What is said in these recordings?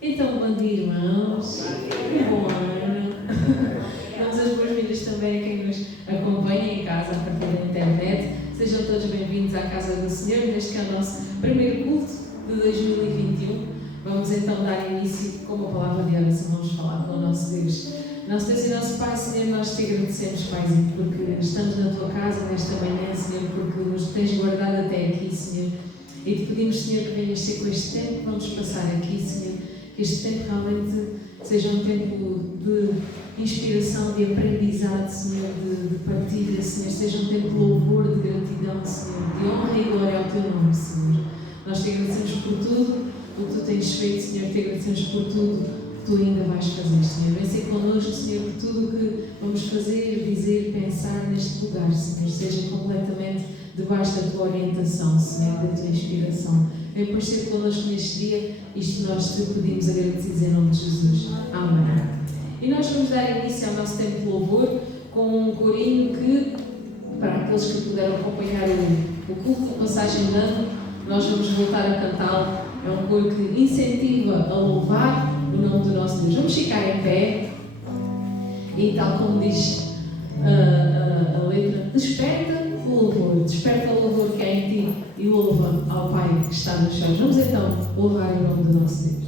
Então, bom dia, irmãos. Bom ano. Damos as boas-vindas também a quem nos acompanha em casa, a partir da internet. Sejam todos bem-vindos à Casa do Senhor, neste que é o nosso primeiro culto de 2021. Vamos então dar início com uma palavra de oração. Vamos falar com o nosso Deus. Nosso Deus e nosso Pai, Senhor, nós te agradecemos, Paizinho, porque estamos na tua casa nesta manhã, Senhor, porque nos tens guardado até aqui, Senhor. E te pedimos, Senhor, que venhas ser com este tempo que vamos passar aqui, Senhor. Que este tempo realmente seja um tempo de inspiração, de aprendizado, Senhor, de partilha, Senhor. Seja um tempo de louvor, de gratidão, Senhor, de honra e glória ao teu nome, Senhor. Nós te agradecemos por tudo o que tu tens feito, Senhor. Te agradecemos por tudo que tu ainda vais fazer, Senhor. Vem ser connosco, Senhor, por tudo o que vamos fazer, dizer, pensar neste lugar, Senhor. Seja completamente debaixo da tua orientação, Senhor, da tua inspiração. Vem por ser connosco neste dia, isto nós te pedimos agradecidos em nome de Jesus. Amém. E nós vamos dar início ao nosso tempo de louvor com um corinho que, para aqueles que puderam acompanhar o culto de passagem de ano, nós vamos voltar a cantá-lo. É um coro que incentiva a louvar o nome do nosso Deus. Vamos ficar em pé e, tal como diz a letra, desperta o louvor que há em ti e louva ao Pai que está nos céus. Vamos então louvar o nome do nosso Deus.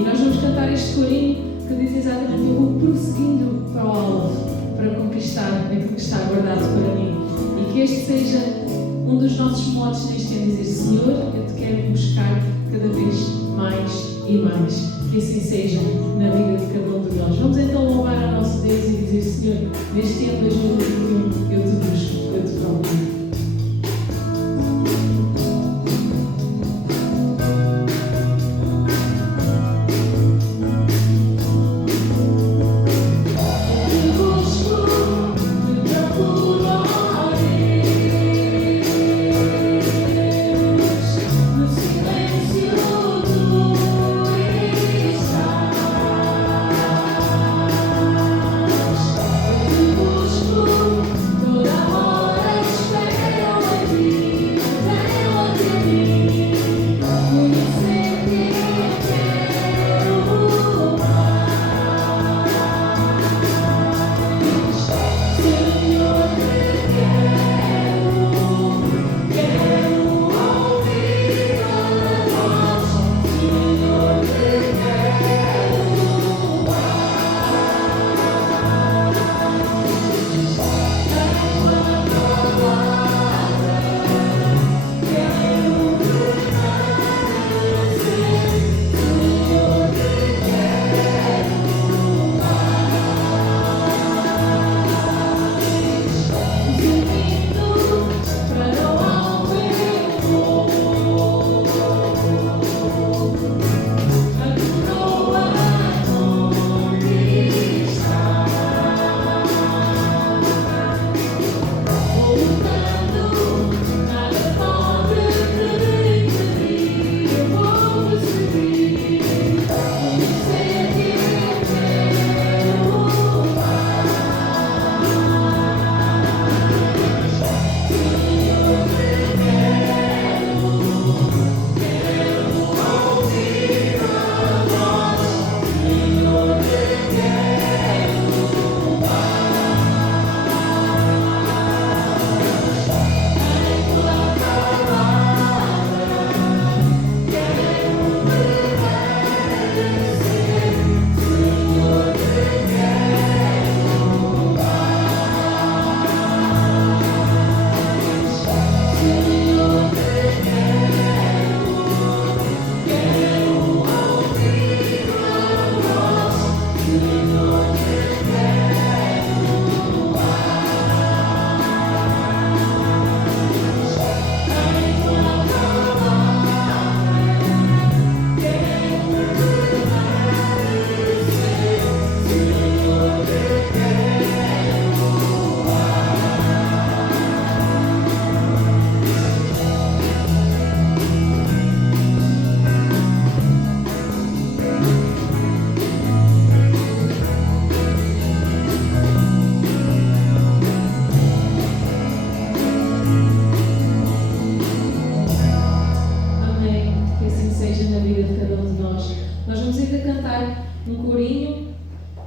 E nós vamos cantar este corinho que diz exatamente: eu vou prosseguindo para o alvo, para conquistar aquilo que está guardado para mim. E que este seja um dos nossos modos neste ano, dizer: Senhor, eu te quero buscar cada vez mais e mais. Que assim seja na vida de cada um de nós. Vamos então louvar a nosso Deus e dizer: Senhor, neste ano 2021 eu te busco, eu te procuro.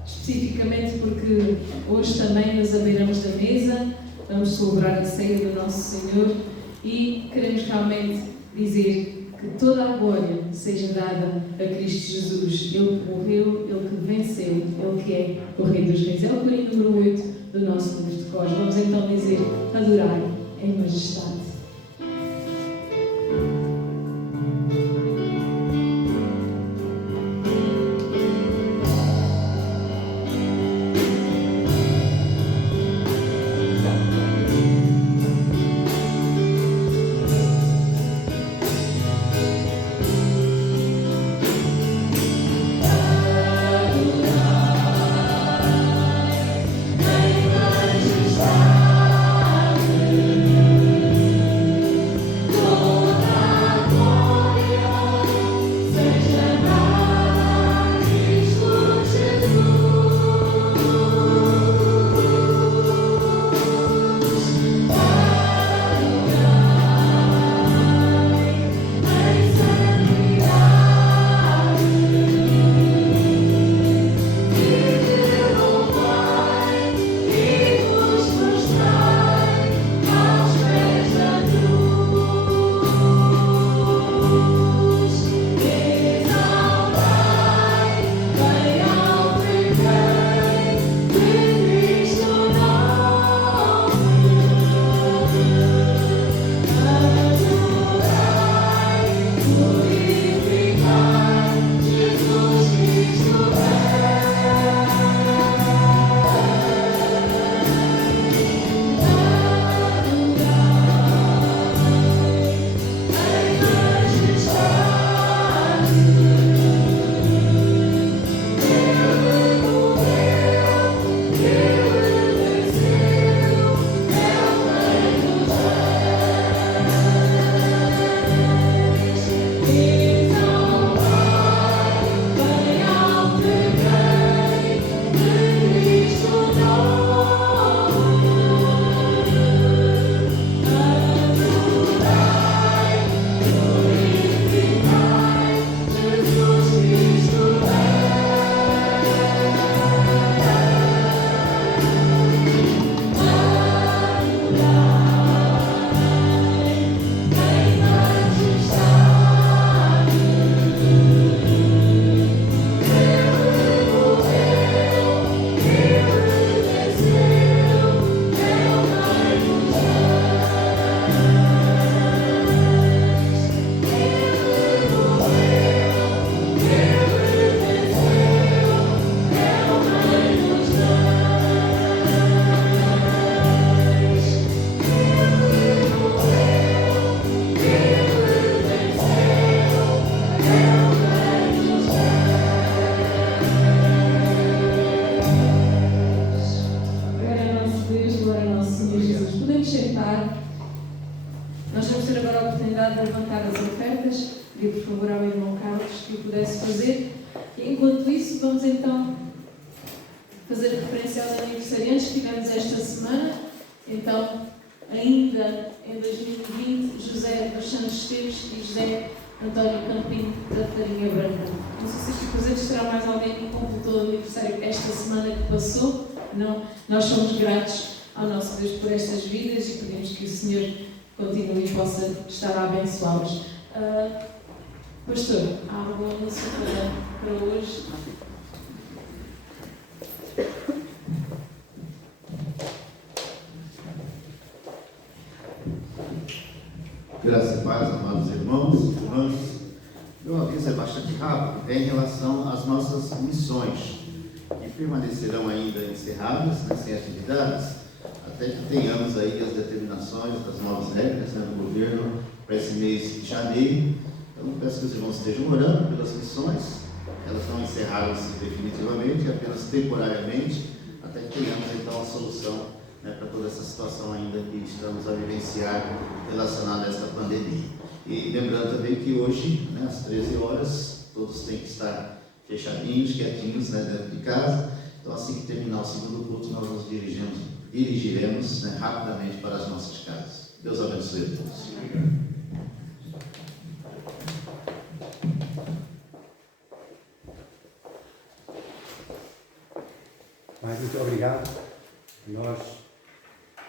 Especificamente porque hoje também nos abriremos da mesa, vamos celebrar a ceia do nosso Senhor e queremos realmente dizer que toda a glória seja dada a Cristo Jesus, Ele que morreu, Ele que venceu, Ele que é o Rei dos Reis. É o corinho número 8 do nosso livro de cor. Vamos então dizer: adorai em majestade. Nós vamos ter agora a oportunidade de levantar as ofertas. Pedir, por favor, ao irmão Carlos que o pudesse fazer. Enquanto isso, vamos então fazer referência aos aniversariantes que tivemos esta semana. Então, ainda em 2020, José dos Santos Esteves e José António Campinho da Farinha Branca. Não sei se aqui presentes terá mais alguém que completou o aniversário esta semana que passou. Não, nós somos gratos ao nosso Deus por estas vidas e pedimos que o Senhor continue e possa estar a abençoá-los. Pastor, há algum anúncio para hoje? Graças a paz, amados irmãos e irmãs. Meu aviso é bastante rápido, é em relação às nossas missões, que permanecerão ainda encerradas, sem atividades, até que tenhamos aí as determinações das novas regras do governo para esse mês de janeiro. Então, peço que os irmãos estejam orando pelas missões. Elas não encerraram-se definitivamente, apenas temporariamente, até que tenhamos então a solução para toda essa situação ainda que estamos a vivenciar relacionada a esta pandemia. E lembrando também que hoje, às 13 horas, todos têm que estar fechadinhos, quietinhos, dentro de casa. Então, assim que terminar o segundo culto, nós nos dirigiremos rapidamente para as nossas casas. Deus abençoe a todos. Pai, muito obrigado. Nós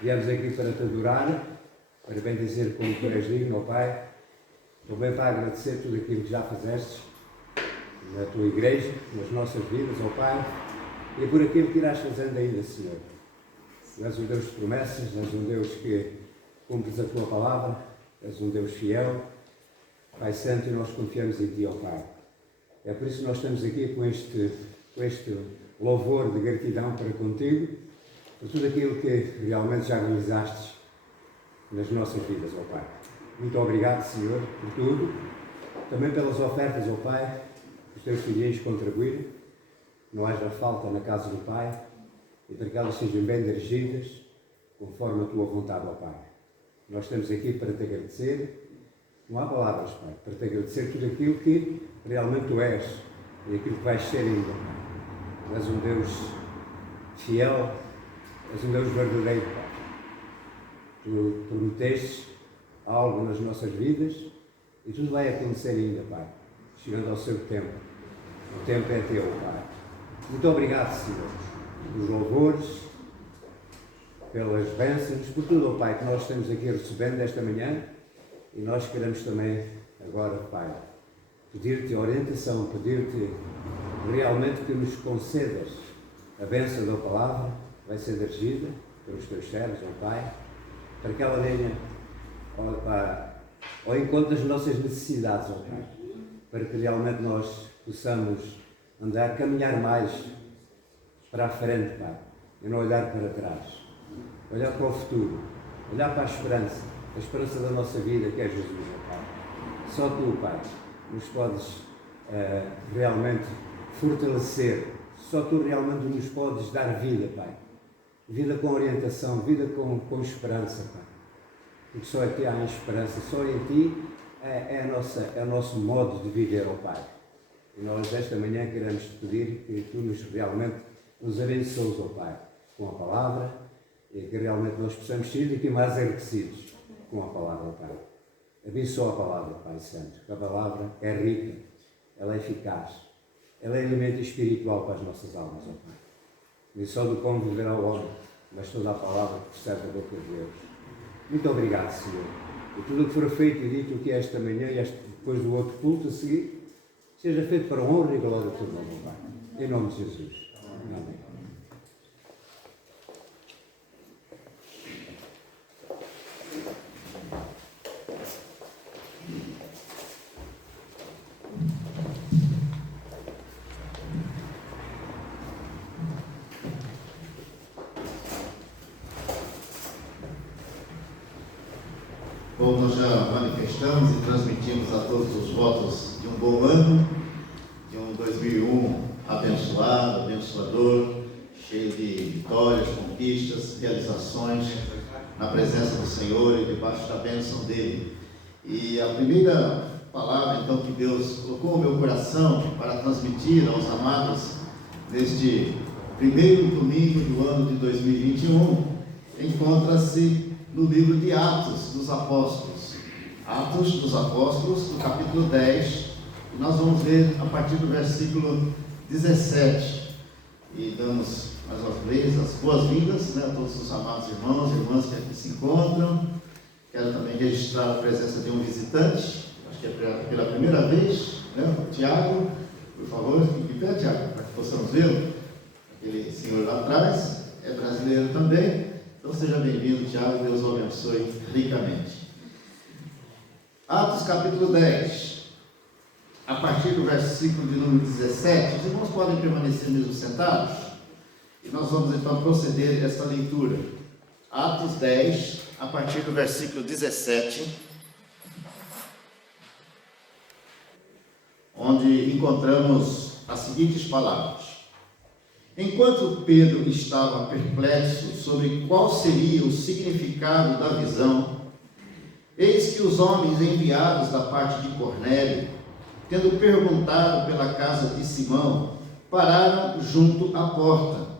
viemos aqui para te adorar, para bem dizer como tu és digno, ó Pai. Também para agradecer tudo aquilo que já fizeste na tua igreja, nas nossas vidas, ó Pai, e por aquilo que irás fazendo ainda, Senhor. Tu és um Deus de promessas, és um Deus que cumpres a tua palavra, és um Deus fiel. Pai Santo, e nós confiamos em ti, ó Pai. É por isso que nós estamos aqui com este louvor de gratidão para contigo, por tudo aquilo que realmente já realizaste nas nossas vidas, ó Pai. Muito obrigado, Senhor, por tudo. Também pelas ofertas, ó Pai, que os teus filhos contribuírem. Não haja falta na casa do Pai e para que elas sejam bem dirigidas conforme a tua vontade, ó Pai. Nós estamos aqui para te agradecer. Não há palavras, Pai, para te agradecer tudo aquilo que realmente tu és e aquilo que vais ser ainda, Pai. Tu és um Deus fiel, és um Deus verdadeiro, Pai. Tu prometeste algo nas nossas vidas e tudo vai acontecer ainda, Pai, chegando ao seu tempo. O tempo é teu, Pai. Muito obrigado, Senhor, pelos louvores, pelas bênçãos, por tudo, Pai, que nós estamos aqui recebendo esta manhã e nós queremos também agora, Pai, pedir-te orientação, pedir-te realmente que nos concedas a bênção da palavra que vai ser dirigida pelos teus servos, ó Pai, para que ela venha ao encontro das nossas necessidades, ó Pai, para que realmente nós possamos andar, caminhar mais para a frente, Pai, e não olhar para trás, olhar para o futuro, olhar para a esperança da nossa vida, que é Jesus, ó Pai. Só tu, Pai, nos podes realmente fortalecer, só tu realmente nos podes dar vida, Pai, vida com orientação, vida com esperança, Pai. Porque só em ti há esperança, só em ti é o nosso modo de viver, ó Pai. E nós esta manhã queremos te pedir que tu realmente nos abençoes, ó Pai, com a palavra e que realmente nós possamos ser daqui mais enriquecidos com a palavra, ó Pai. Abençoa a palavra, Pai Santo, que a palavra é rica, ela é eficaz, ela é alimento espiritual para as nossas almas, ó Pai. Nem só do pão viverá o homem, mas toda a palavra que procede da boca de Deus. Muito obrigado, Senhor. E tudo o que for feito e dito aqui esta manhã e depois do outro culto a seguir, seja feito para a honra e glória do teu nome, Pai. Em nome de Jesus. Amém. Como nós já manifestamos e transmitimos a todos os votos de um bom ano, de um 2001 abençoado, abençoador, cheio de vitórias, conquistas, realizações, na presença do Senhor e debaixo da bênção dele. E a primeira palavra, então, que Deus colocou no meu coração para transmitir aos amados neste primeiro domingo do ano de 2021, encontra-se no livro de Atos dos Apóstolos. Atos dos Apóstolos, no capítulo 10, e nós vamos ler a partir do versículo 17. E damos mais uma vez as boas-vindas, a todos os amados irmãos e irmãs que aqui se encontram. Quero também registrar a presença de um visitante, acho que é pela primeira vez, o Tiago. Por favor, fique de pé, Tiago, para que possamos vê-lo. Aquele senhor lá atrás é brasileiro também. Então seja bem-vindo, Tiago, Deus o abençoe ricamente. Atos capítulo 10, a partir do versículo de número 17, os irmãos podem permanecer mesmo sentados, e nós vamos então proceder esta leitura. Atos 10, a partir do versículo 17, onde encontramos as seguintes palavras: Enquanto Pedro estava perplexo sobre qual seria o significado da visão, eis que os homens enviados da parte de Cornélio, tendo perguntado pela casa de Simão, pararam junto à porta,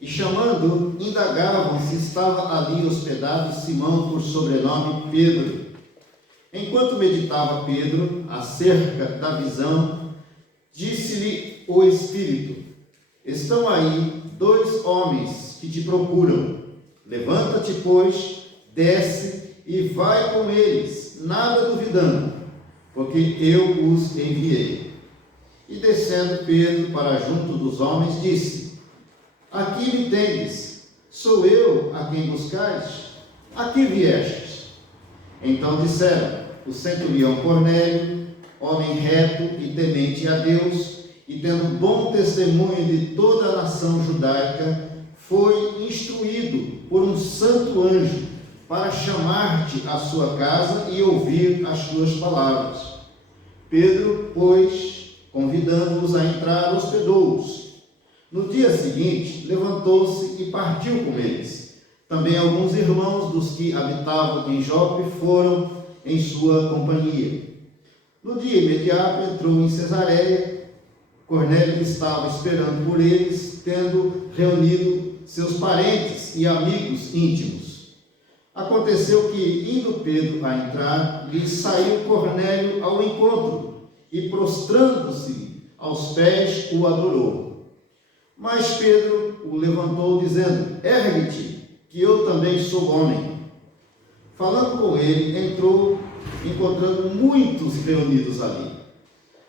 e chamando, indagavam se estava ali hospedado Simão, por sobrenome Pedro. Enquanto meditava Pedro acerca da visão, disse-lhe o Espírito: Estão aí 2 homens que te procuram. Levanta-te, pois, desce e vai com eles, nada duvidando, porque eu os enviei. E descendo Pedro para junto dos homens, disse: Aqui me tendes, sou eu a quem buscais? A que viestes? Então disseram: O centurião Cornélio, homem reto e temente a Deus, e tendo bom testemunho de toda a nação judaica, foi instruído por um santo anjo para chamar-te à sua casa e ouvir as tuas palavras. Pedro, pois, convidando-os a entrar, hospedou-os. No dia seguinte, levantou-se e partiu com eles. Também alguns irmãos dos que habitavam em Jope foram em sua companhia. No dia imediato entrou em Cesareia. Cornélio estava esperando por eles, tendo reunido seus parentes e amigos íntimos. Aconteceu que, indo Pedro a entrar, lhe saiu Cornélio ao encontro, e prostrando-se aos pés, o adorou. Mas Pedro o levantou, dizendo: Ergue-te, que eu também sou homem. Falando com ele, entrou, encontrando muitos reunidos ali,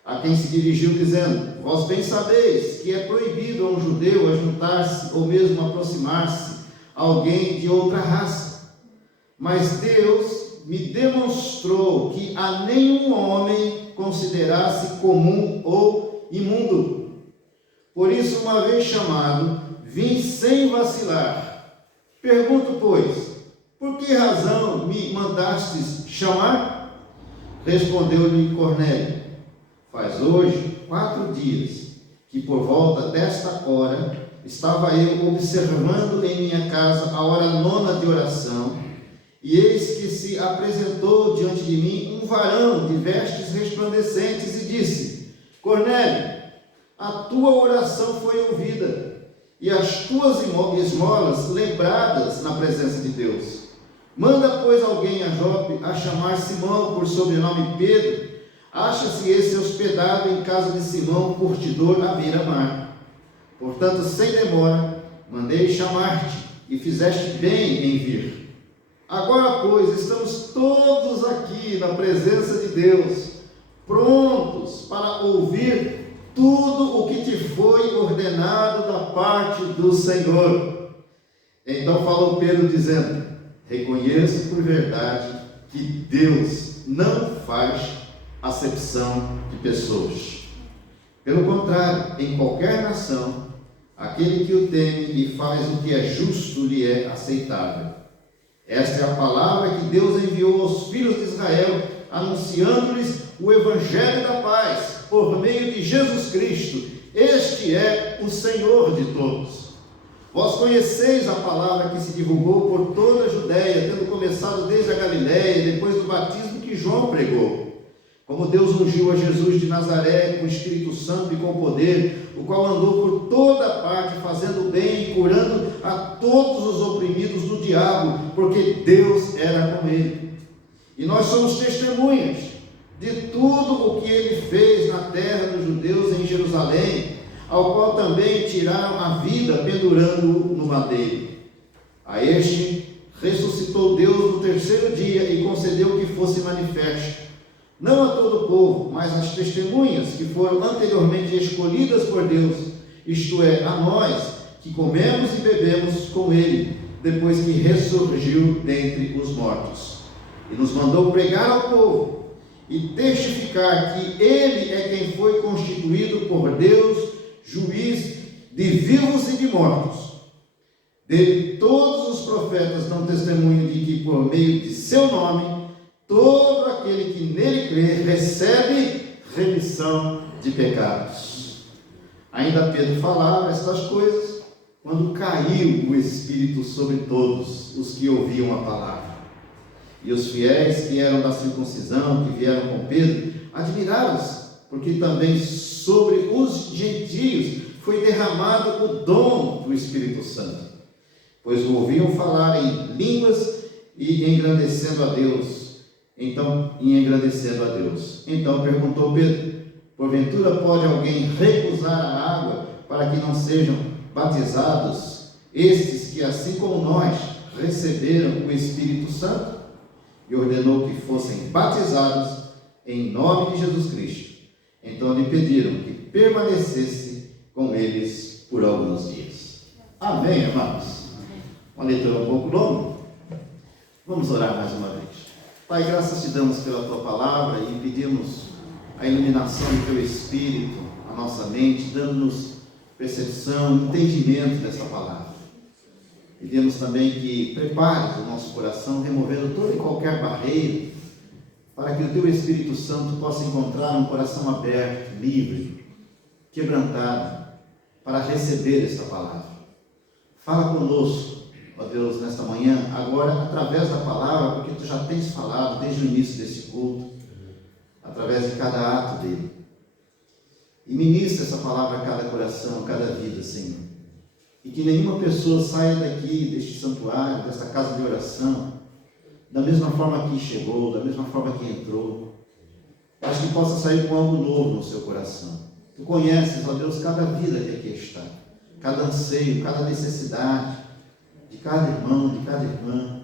a quem se dirigiu, dizendo: Vós bem sabeis que é proibido a um judeu ajuntar-se ou mesmo aproximar-se a alguém de outra raça. Mas Deus me demonstrou que a nenhum homem considerasse comum ou imundo. Por isso, uma vez chamado, vim sem vacilar. Pergunto, pois, por que razão me mandastes chamar? Respondeu-lhe Cornélio: Faz hoje 4 dias que, por volta desta hora, estava eu observando em minha casa a hora 9ª de oração, e eis que se apresentou diante de mim um varão de vestes resplandecentes e disse: Cornélio, a tua oração foi ouvida, e as tuas esmolas lembradas na presença de Deus. Manda, pois, alguém a Jope a chamar Simão, por sobrenome Pedro. Acha-se esse hospedado em casa de Simão, curtidor à beira-mar. Portanto, sem demora, mandei chamar-te, e fizeste bem em vir. Agora, pois, estamos todos aqui na presença de Deus, prontos para ouvir tudo o que te foi ordenado da parte do Senhor. Então falou Pedro, dizendo: Reconheço por verdade que Deus não faz acepção de pessoas. Pelo contrário, em qualquer nação, aquele que o teme e faz o que é justo lhe é aceitável. Esta é a palavra que Deus enviou aos filhos de Israel, anunciando-lhes o evangelho da paz, por meio de Jesus Cristo. Este é o Senhor de todos. Vós conheceis a palavra que se divulgou por toda a Judéia, tendo começado desde a Galiléia, depois do batismo que João pregou. Como Deus ungiu a Jesus de Nazaré com o Espírito Santo e com poder, o qual andou por toda parte, fazendo bem e curando a todos os oprimidos do diabo, porque Deus era com ele. E nós somos testemunhas de tudo o que ele fez na terra dos judeus em Jerusalém, ao qual também tiraram a vida pendurando-o no madeiro. A este ressuscitou Deus no terceiro dia e concedeu que fosse manifesto, não a todo o povo, mas às testemunhas que foram anteriormente escolhidas por Deus, isto é, a nós, que comemos e bebemos com ele, depois que ressurgiu dentre os mortos. E nos mandou pregar ao povo e testificar que ele é quem foi constituído por Deus, juiz de vivos e de mortos. Dele todos os profetas dão testemunho de que por meio de seu nome, todo aquele que nele crê recebe remissão de pecados. Ainda Pedro falava estas coisas quando caiu o Espírito sobre todos os que ouviam a palavra. E os fiéis que eram da circuncisão, que vieram com Pedro, admiraram-se, porque também sobre os gentios foi derramado o dom do Espírito Santo, pois o ouviam falar em línguas e engrandecendo a Deus. Então perguntou Pedro: porventura pode alguém recusar a água para que não sejam batizados estes que, assim como nós, receberam o Espírito Santo? E ordenou que fossem batizados em nome de Jesus Cristo. Então lhe pediram que permanecesse com eles por alguns dias. Amém, amados? Uma leitura um pouco longa. Vamos orar mais uma vez. Pai, graças te damos pela tua palavra e pedimos a iluminação do teu Espírito, a nossa mente, dando-nos percepção, entendimento dessa palavra. Pedimos também que prepares o nosso coração, removendo toda e qualquer barreira, para que o teu Espírito Santo possa encontrar um coração aberto, livre, quebrantado, para receber esta palavra. Fala conosco, ó Deus, nesta manhã, agora através da palavra, porque tu já tens falado desde o início deste culto, através de cada ato dele. E ministra essa palavra a cada coração, a cada vida, Senhor. E que nenhuma pessoa saia daqui, deste santuário, desta casa de oração, da mesma forma que chegou, da mesma forma que entrou, mas que possa sair com algo novo no seu coração. Tu conheces, ó Deus, cada vida que aqui está, cada anseio, cada necessidade, de cada irmão, de cada irmã.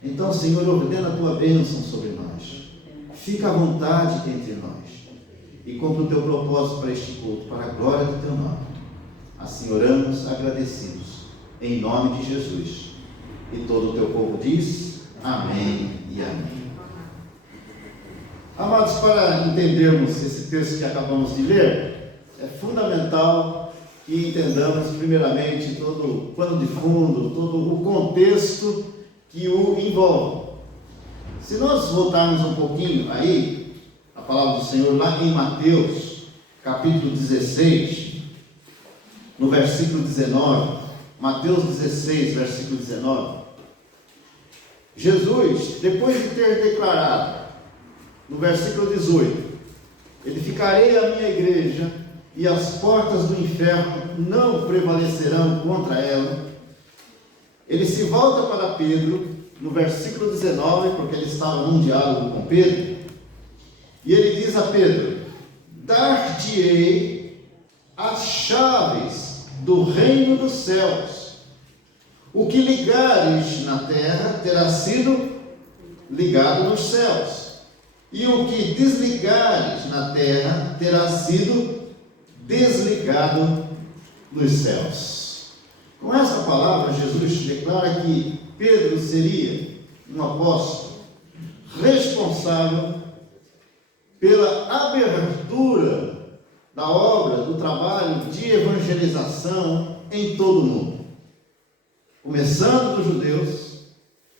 Então, Senhor, ordena a tua bênção sobre nós. Fica à vontade entre nós e cumpra o teu propósito para este culto, para a glória do teu nome. Assim oramos, agradecidos, em nome de Jesus. E todo o teu povo diz: amém e amém. Amados, para entendermos esse texto que acabamos de ler, é fundamental que entendamos primeiramente todo o pano de fundo, todo o contexto que o envolve. Se nós voltarmos um pouquinho aí, a palavra do Senhor lá em Mateus, capítulo 16, no versículo 19, Mateus 16, versículo 19, Jesus, depois de ter declarado, no versículo 18, edificarei a minha igreja e as portas do inferno não prevalecerão contra ela. Ele se volta para Pedro, no versículo 19, porque ele estava num diálogo com Pedro, e ele diz a Pedro: dar-te-ei as chaves do reino dos céus. O que ligares na terra terá sido ligado nos céus, e o que desligares na terra terá sido desligado nos céus. Com essa palavra, Jesus declara que Pedro seria um apóstolo responsável pela abertura da obra, do trabalho de evangelização em todo o mundo, começando dos judeus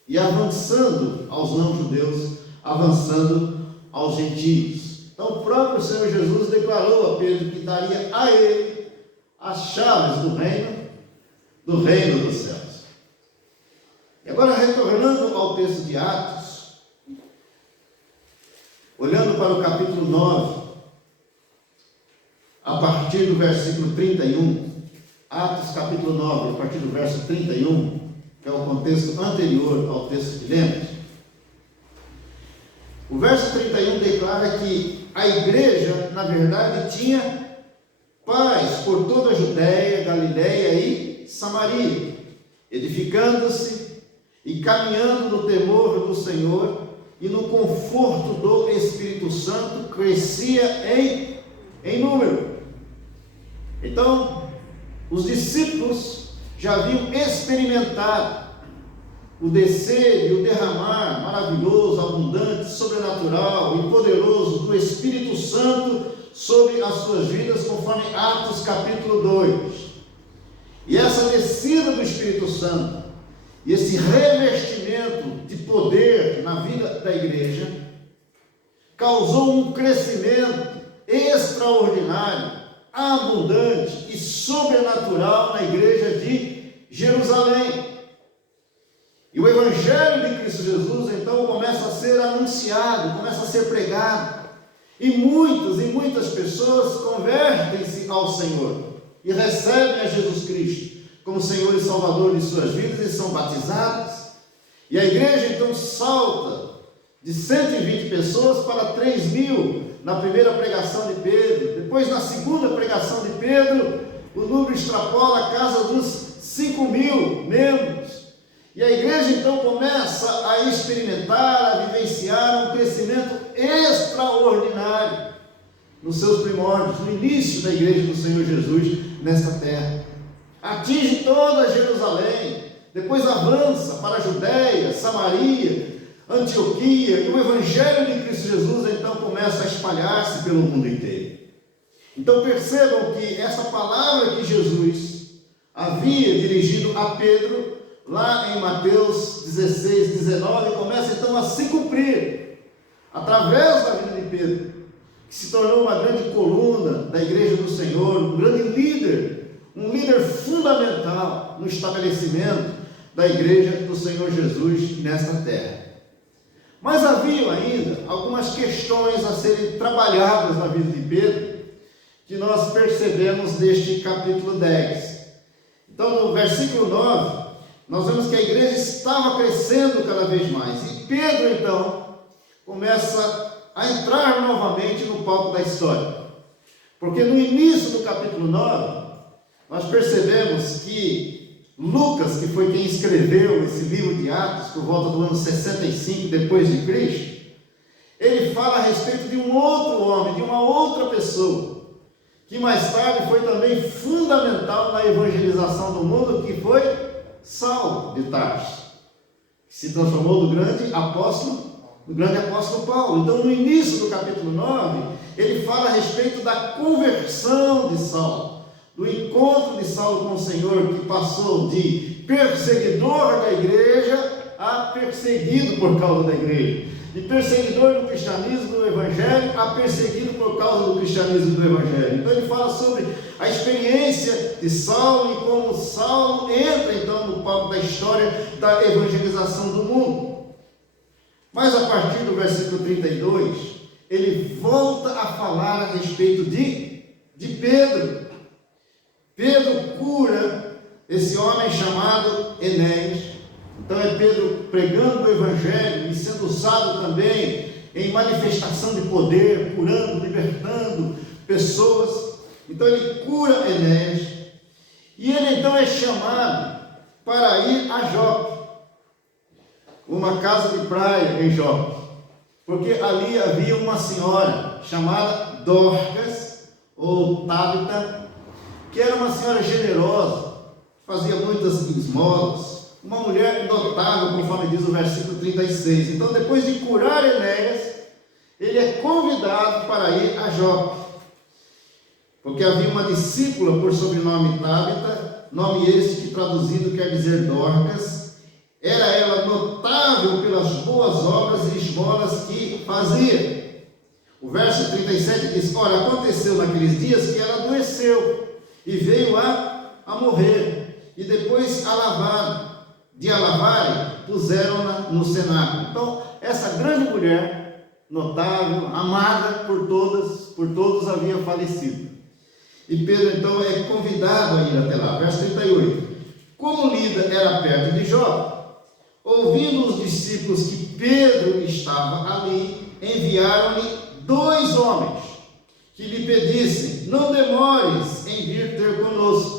e avançando aos não-judeus, avançando aos gentios. Então o próprio Senhor Jesus declarou a Pedro que daria a ele as chaves do reino do reino dos céus. E agora, retornando ao texto de Atos, olhando para o capítulo 9, a partir do versículo 31, Atos capítulo 9, a partir do verso 31, que é o contexto anterior ao texto que lemos, o verso 31 declara que a igreja, na verdade, tinha paz por toda a Judéia, Galiléia e Samaria, edificando-se e caminhando no temor do Senhor e no conforto do Espírito Santo, crescia em número. Então, os discípulos já haviam experimentado o descer e o derramar maravilhoso, abundante, sobrenatural e poderoso do Espírito Santo sobre as suas vidas, conforme Atos capítulo 2. E essa descida do Espírito Santo e esse revestimento de poder na vida da igreja causou um crescimento extraordinário, abundante e sobrenatural na igreja de Jerusalém. E o Evangelho de Cristo Jesus, então, começa a ser anunciado, começa a ser pregado. E muitas pessoas convertem-se ao Senhor e recebem a Jesus Cristo como Senhor e Salvador de suas vidas e são batizadas. E a igreja, então, salta de 120 pessoas para 3.000 na primeira pregação de Pedro. Depois, na segunda pregação de Pedro, o número extrapola a casa dos 5.000 membros. E a igreja então começa a experimentar, a vivenciar um crescimento extraordinário nos seus primórdios, no início da igreja do Senhor Jesus nesta terra. Atinge toda Jerusalém, depois avança para a Judéia, Samaria, Antioquia, e o Evangelho de Cristo Jesus então começa a espalhar-se pelo mundo inteiro. Então percebam que essa palavra que Jesus havia dirigido a Pedro, lá em Mateus 16, 19, começa então a se cumprir, através da vida de Pedro, que se tornou uma grande coluna da igreja do Senhor, um grande líder, um líder fundamental no estabelecimento da igreja do Senhor Jesus nesta terra. Mas haviam ainda algumas questões a serem trabalhadas na vida de Pedro, que nós percebemos neste capítulo 10. Então, no versículo 9, nós vemos que a igreja estava crescendo cada vez mais. E Pedro, então, começa a entrar novamente no palco da história. Porque no início do capítulo 9, nós percebemos que Lucas, que foi quem escreveu esse livro de Atos, por volta do ano 65 depois de Cristo, ele fala a respeito de um outro homem, de uma outra pessoa, que mais tarde foi também fundamental na evangelização do mundo, que foi Saulo de Tarso, que se transformou no grande apóstolo Paulo. Então, no início do capítulo 9, ele fala a respeito da conversão de Saulo, do encontro de Saulo com o Senhor, que passou de perseguidor da igreja a perseguido por causa da igreja, de perseguidor do cristianismo, do evangelho, a perseguido por causa do cristianismo e do evangelho. Então ele fala sobre a experiência de Saulo e como Saulo entra então no palco da história da evangelização do mundo. Mas a partir do versículo 32, ele volta a falar a respeito de Pedro. Pedro cura esse homem chamado Enéas. Então é Pedro pregando o evangelho e sendo usado também em manifestação de poder, curando, libertando pessoas. Então ele cura Enéas e ele então é chamado para ir a Jope, uma casa de praia em Jope, porque ali havia uma senhora chamada Dorcas ou Tabita, que era uma senhora generosa, fazia muitas esmolas, uma mulher notável, conforme diz o versículo 36. Então, depois de curar Enéas, ele é convidado para ir a Jope, porque havia uma discípula por sobrenome Tabita, nome este que traduzido quer dizer Dorcas. Era ela notável pelas boas obras e esmolas que fazia. O verso 37 diz: ora, aconteceu naqueles dias que ela adoeceu e veio a morrer. e depois de a lavarem, puseram-na no cenáculo. Então, essa grande mulher, notável, amada por todos havia falecido. E Pedro, então, é convidado a ir até lá. Verso 38. Como Lida era perto de Jope, ouvindo os discípulos que Pedro estava ali, enviaram-lhe 2 homens, que lhe pedissem: não demores em vir ter conosco.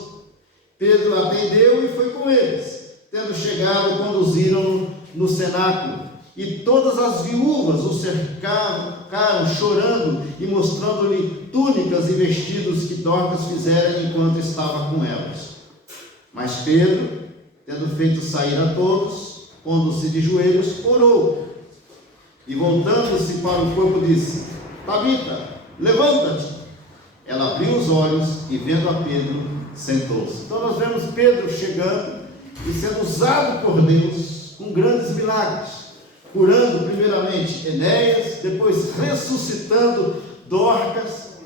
Pedro atendeu e foi com eles. Tendo chegado, conduziram-no no cenáculo, e todas as viúvas o cercaram, chorando e mostrando-lhe túnicas e vestidos que Dorcas fizera enquanto estava com elas. Mas Pedro, tendo feito sair a todos, pondo-se de joelhos, orou, e voltando-se para o corpo, disse: Tabita, levanta-te. Ela abriu os olhos e, vendo a Pedro, sentou-se. Então nós vemos Pedro chegando e sendo usado por Deus com grandes milagres, curando primeiramente Enéas, depois ressuscitando Dorcas,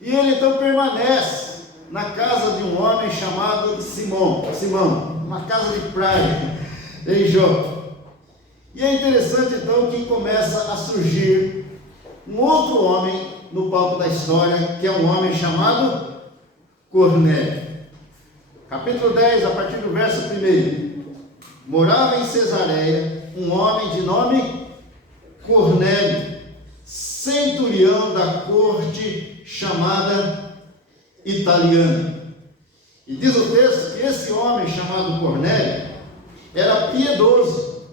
e ele então permanece na casa de um homem chamado Simão, uma casa de praia em Jope. E é interessante então que começa a surgir um outro homem no palco da história, que é um homem chamado Cornélio. Capítulo 10, a partir do verso 1. Morava em Cesareia um homem de nome Cornélio, centurião da corte chamada italiana. E diz o texto que esse homem chamado Cornélio era piedoso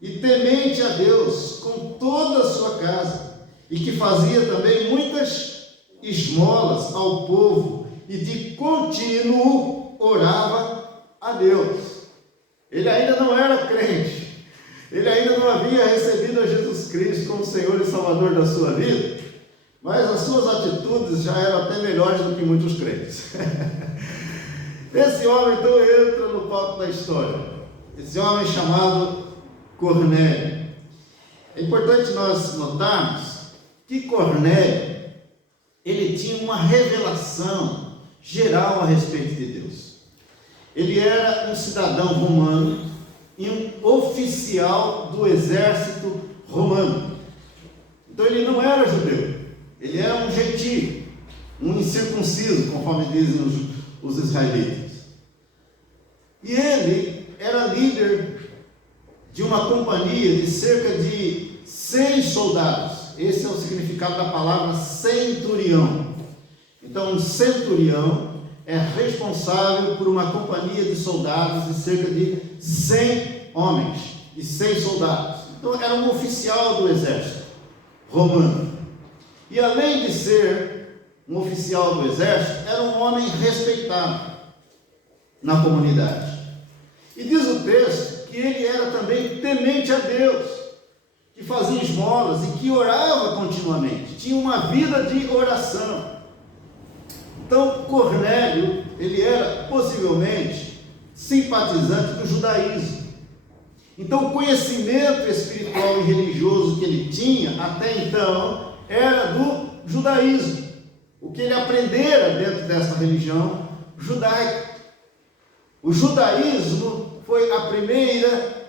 e temente a Deus com toda a sua casa, e que fazia também muitas esmolas ao povo, e de contínuo orava a Deus. Ele ainda não era crente, ele ainda não havia recebido a Jesus Cristo como Senhor e Salvador da sua vida, mas as suas atitudes já eram até melhores do que muitos crentes. Esse homem então entra no palco da história, esse homem chamado Cornélio. É importante nós notarmos que Cornélio, ele tinha uma revelação geral a respeito de Deus. Ele era um cidadão romano e um oficial do exército romano. Então ele não era judeu, ele era um gentio, um incircunciso, conforme dizem os israelitas. E ele era líder de uma companhia de cerca de 100 soldados. Esse é o significado da palavra centurião. Então, um centurião é responsável por uma companhia de soldados de cerca de 100 homens e 100 soldados. Então, era um oficial do exército romano. E além de ser um oficial do exército, era um homem respeitado na comunidade. E diz o texto que ele era também temente a Deus, que fazia esmolas e que orava continuamente, tinha uma vida de oração. Então Cornélio, ele era possivelmente simpatizante do judaísmo. Então o conhecimento espiritual e religioso que ele tinha até então era do judaísmo, o que ele aprendera dentro dessa religião judaica. O judaísmo foi a primeira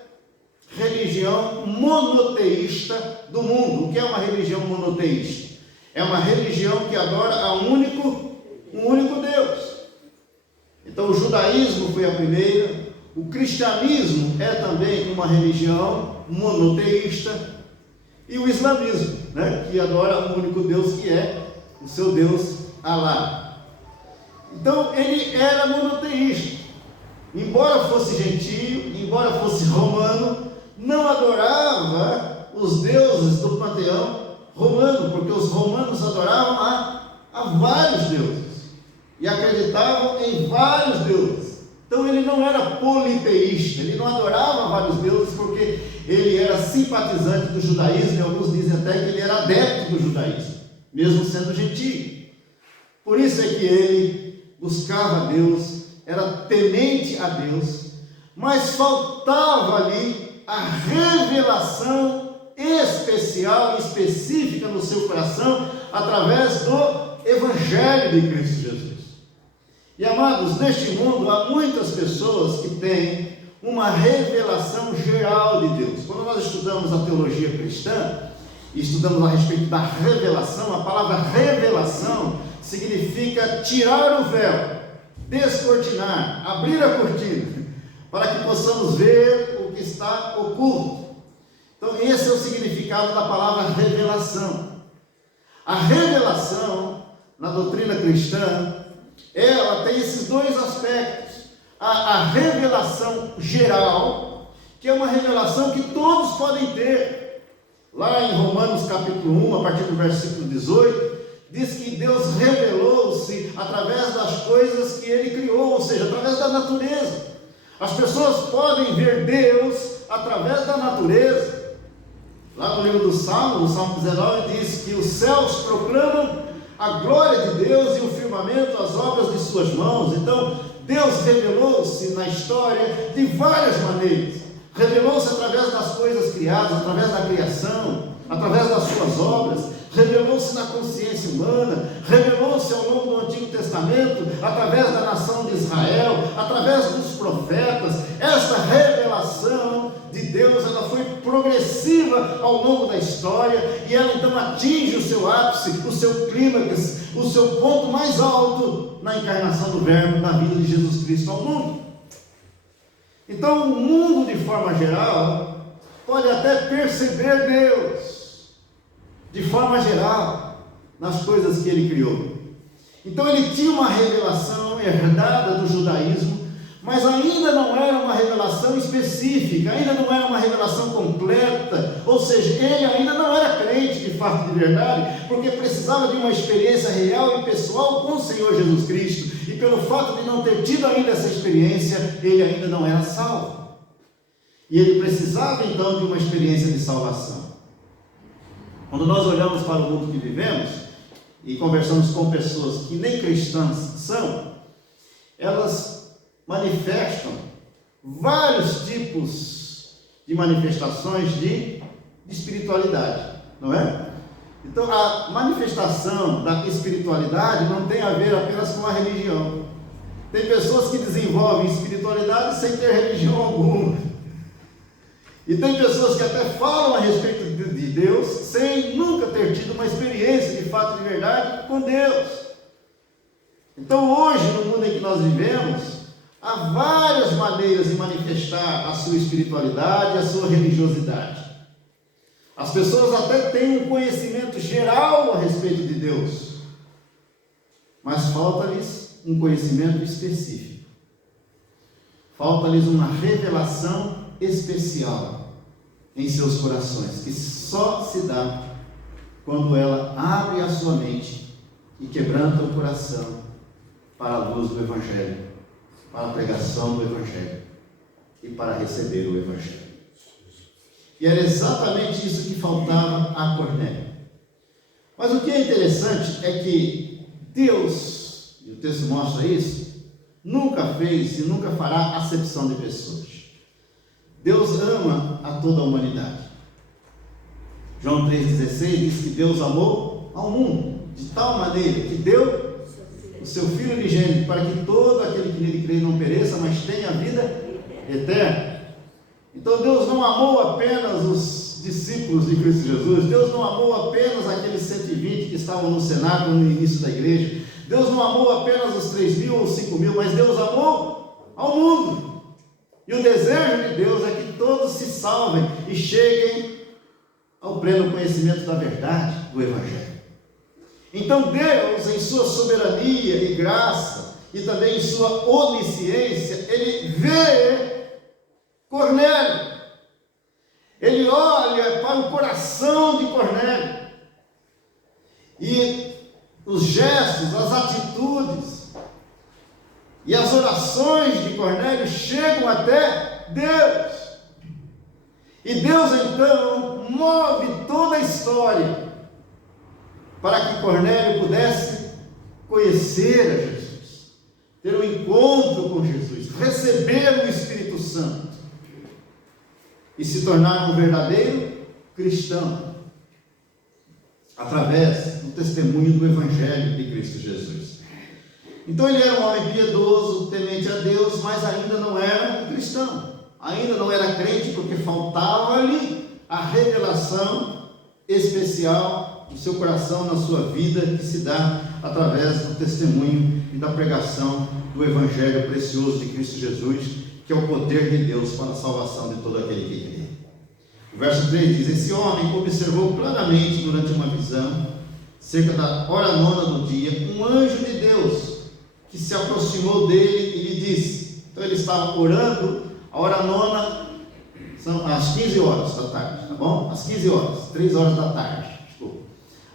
religião monoteísta do mundo. O que é uma religião monoteísta? É uma religião que adora a um único Deus. Então o judaísmo foi a primeira. O cristianismo é também uma religião monoteísta. E o islamismo, que adora um único Deus, que é o seu Deus Alá. Então ele era monoteísta. Embora fosse gentio, embora fosse romano, não adorava os deuses do panteão romano, porque os romanos adoravam a vários deuses e acreditavam em vários deuses. Então ele não era politeísta, ele não adorava vários deuses, porque ele era simpatizante do judaísmo, e alguns dizem até que ele era adepto do judaísmo, mesmo sendo gentio. Por isso é que ele buscava Deus, era temente a Deus, mas faltava ali a revelação especial e específica no seu coração através do Evangelho de Cristo Jesus. E amados, neste mundo há muitas pessoas que têm uma revelação geral de Deus. Quando nós estudamos a teologia cristã e estudamos a respeito da revelação, a palavra revelação significa tirar o véu, descortinar, abrir a cortina, para que possamos ver o que está oculto. Então esse é o significado da palavra revelação. A revelação, na doutrina cristã, ela tem esses dois aspectos. A revelação geral, que é uma revelação que todos podem ter. Lá em Romanos capítulo 1, a partir do versículo 18, diz que Deus revelou-se através das coisas que Ele criou, ou seja, através da natureza. As pessoas podem ver Deus através da natureza. Lá no livro do Salmo, no Salmo 19, diz que os céus proclamam a glória de Deus e o firmamento, as obras de suas mãos. Então, Deus revelou-se na história de várias maneiras. Revelou-se através das coisas criadas, através da criação, através das suas obras. Revelou-se na consciência humana, revelou-se ao longo do Antigo Testamento, através da nação de Israel, através dos profetas. Esta revelação de Deus, ela foi progressiva ao longo da história, e ela então atinge o seu ápice, o seu clímax, o seu ponto mais alto na encarnação do Verbo, na vida de Jesus Cristo ao mundo. Então o mundo, de forma geral, pode até perceber Deus de forma geral nas coisas que Ele criou. Então ele tinha uma revelação herdada do judaísmo, mas ainda não era uma revelação específica, ainda não era uma revelação completa, ou seja, ele ainda não era crente de fato, de verdade, porque precisava de uma experiência real e pessoal com o Senhor Jesus Cristo, e pelo fato de não ter tido ainda essa experiência, ele ainda não era salvo, e ele precisava então de uma experiência de salvação. Quando nós olhamos para o mundo que vivemos, e conversamos com pessoas que nem cristãs são, elas manifestam vários tipos de manifestações de espiritualidade, não é? Então a manifestação da espiritualidade não tem a ver apenas com a religião. Tem pessoas que desenvolvem espiritualidade sem ter religião alguma, e tem pessoas que até falam a respeito de Deus sem nunca ter tido uma experiência de fato, de verdade com Deus. Então hoje, no mundo em que nós vivemos, há várias maneiras de manifestar a sua espiritualidade, a sua religiosidade. As pessoas até têm um conhecimento geral a respeito de Deus, mas falta-lhes um conhecimento específico. Falta-lhes uma revelação especial em seus corações, que só se dá quando ela abre a sua mente e quebranta o coração para a luz do Evangelho, para a pregação do Evangelho e para receber o Evangelho. E era exatamente isso que faltava a Cornélio. Mas o que é interessante é que Deus, e o texto mostra isso, nunca fez e nunca fará acepção de pessoas. Deus ama a toda a humanidade. João 3,16 diz que Deus amou ao mundo de tal maneira que deu o seu Filho unigênito, para que todo aquele que nele crê não pereça, mas tenha a vida eterna. Então Deus não amou apenas os discípulos de Cristo Jesus, Deus não amou apenas aqueles 120 que estavam no cenáculo no início da igreja, Deus não amou apenas os 3.000 ou 5.000, mas Deus amou ao mundo. E o desejo de Deus é que todos se salvem e cheguem ao pleno conhecimento da verdade do Evangelho. Então Deus, em sua soberania e graça, e também em sua onisciência, Ele vê Cornélio. Ele olha para o coração de Cornélio. E os gestos, as atitudes e as orações de Cornélio chegam até Deus. E Deus então move toda a história para que Cornélio pudesse conhecer a Jesus, ter um encontro com Jesus, receber o Espírito Santo e se tornar um verdadeiro cristão através do testemunho do Evangelho de Cristo Jesus. Então ele era um homem piedoso, temente a Deus, mas ainda não era um cristão, ainda não era crente, porque faltava-lhe a revelação especial no seu coração, na sua vida, que se dá através do testemunho e da pregação do Evangelho precioso de Cristo Jesus, que é o poder de Deus para a salvação de todo aquele que crê. O verso 3 diz: esse homem observou claramente durante uma visão, cerca da hora nona do dia, um anjo de Deus que se aproximou dele e lhe disse. Então ele estava orando, a hora nona são às 15 horas da tarde, tá bom? Às 15 horas, 3 horas da tarde, desculpa.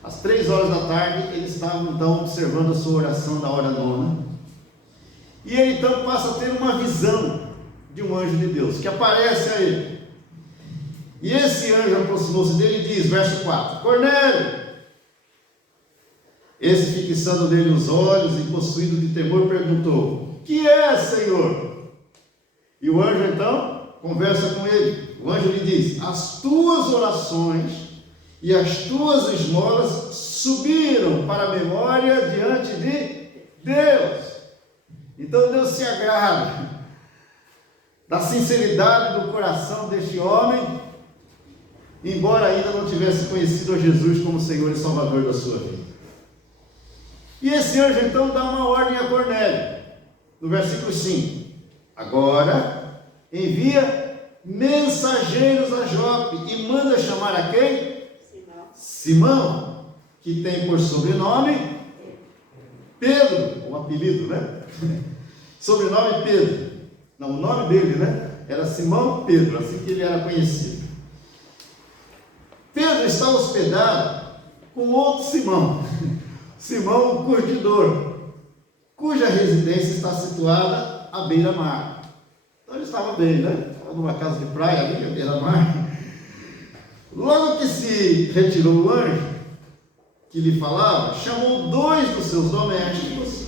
Às 3 horas da tarde, ele estava então observando a sua oração da hora nona, e ele então passa a ter uma visão de um anjo de Deus, que aparece a ele. E esse anjo aproximou-se dele e diz, verso 4, Cornélio. Esse, fixando nele os olhos e possuído de temor, perguntou, que é, Senhor? E o anjo então conversa com ele. O anjo lhe diz, as tuas orações e as tuas esmolas subiram para a memória diante de Deus. Então Deus se agrada da sinceridade do coração deste homem, embora ainda não tivesse conhecido a Jesus como Senhor e Salvador da sua vida. E esse anjo então dá uma ordem a Cornélio, no versículo 5. Agora envia mensageiros a Jope e manda chamar a quem? Simão, que tem por sobrenome Pedro, o apelido, né? Sobrenome Pedro. Não, o nome dele, né? Era Simão Pedro, assim que ele era conhecido. Pedro está hospedado com outro Simão, Simão o curtidor, cuja residência está situada à beira-mar. Então ele estava bem, né? Estava numa casa de praia ali, à beira-mar. Logo que se retirou o anjo que lhe falava, chamou 2 dos seus domésticos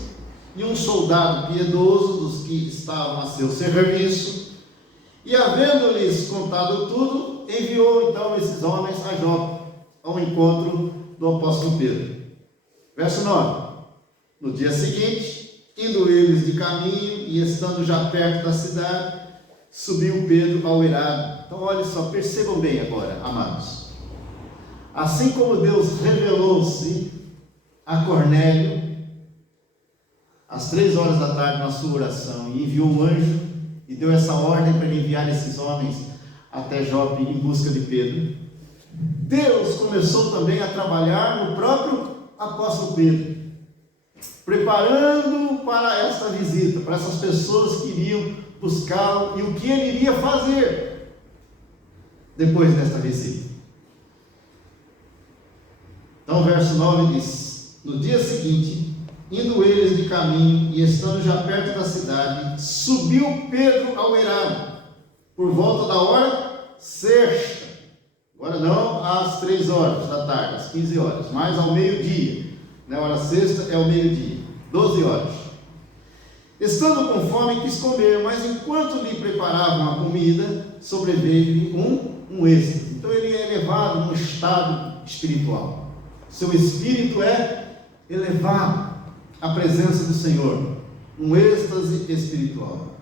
e um soldado piedoso dos que estavam a seu serviço, e havendo-lhes contado tudo, enviou então esses homens a Jope, ao encontro do apóstolo Pedro. Verso 9. No dia seguinte, indo eles de caminho e estando já perto da cidade, subiu Pedro ao eirado. Então olha só, percebam bem agora, amados. Assim como Deus revelou-se a Cornélio às 3 horas da tarde na sua oração e enviou um anjo e deu essa ordem para ele enviar esses homens até Jope em busca de Pedro, Deus começou também a trabalhar no próprio apóstolo Pedro, preparando para esta visita, para essas pessoas que iriam buscá-lo e o que ele iria fazer depois desta visita. Então o verso 9 diz, no dia seguinte, indo eles de caminho e estando já perto da cidade, subiu Pedro ao eirado, por volta da hora sexta, agora não às 3 horas da tarde, às 15 horas, mas ao meio-dia, né? A hora sexta é ao meio-dia, 12 horas. Estando com fome, quis comer, mas enquanto lhe preparavam a comida, sobreveio-lhe um êxtase. Então ele é elevado num estado espiritual. Seu espírito é elevado à presença do Senhor, um êxtase espiritual.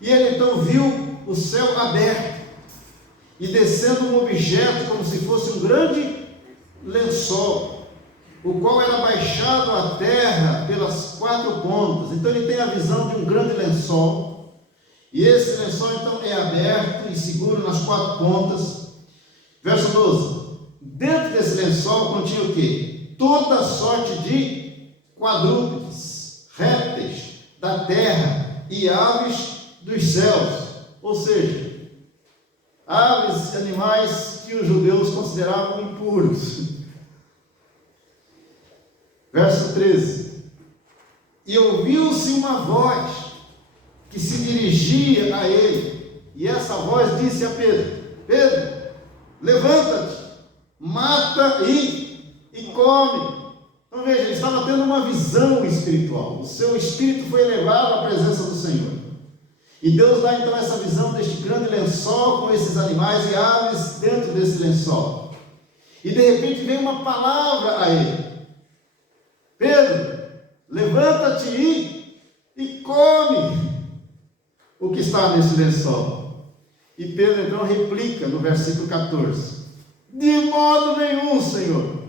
E ele então viu o céu aberto e descendo um objeto como se fosse um grande lençol, o qual era baixado à terra pelas 4 pontas. Então ele tem a visão de um grande lençol, e esse lençol então é aberto e seguro nas 4 pontas. Verso 12. Dentro desse lençol continha o quê? Toda sorte de quadrúpedes, répteis da terra e aves dos céus, ou seja, aves e animais que os judeus consideravam impuros. Verso 13. E ouviu-se uma voz que se dirigia a ele, e essa voz disse a Pedro, Pedro, levanta-te, mata e come. Então veja, ele estava tendo uma visão espiritual, o seu espírito foi elevado à presença do Senhor, e Deus dá então essa visão deste grande lençol com esses animais e aves dentro desse lençol, e de repente vem uma palavra a ele, Pedro, levanta-te e come o que está nesse lençol. E Pedro então replica no versículo 14: de modo nenhum, Senhor,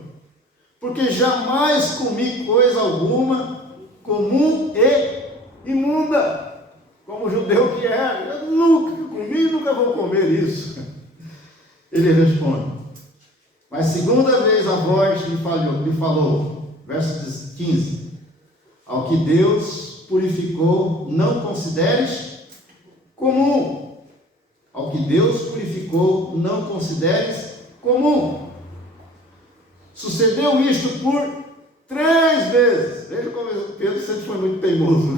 porque jamais comi coisa alguma comum e imunda, como judeu que era. Eu nunca comi, nunca vou comer isso. Ele responde: mas segunda vez a voz lhe falou, verso 15: ao que Deus purificou, não consideres comum. Ao que Deus purificou, não consideres comum. Sucedeu isto por 3 vezes. Veja como Pedro sempre foi muito teimoso,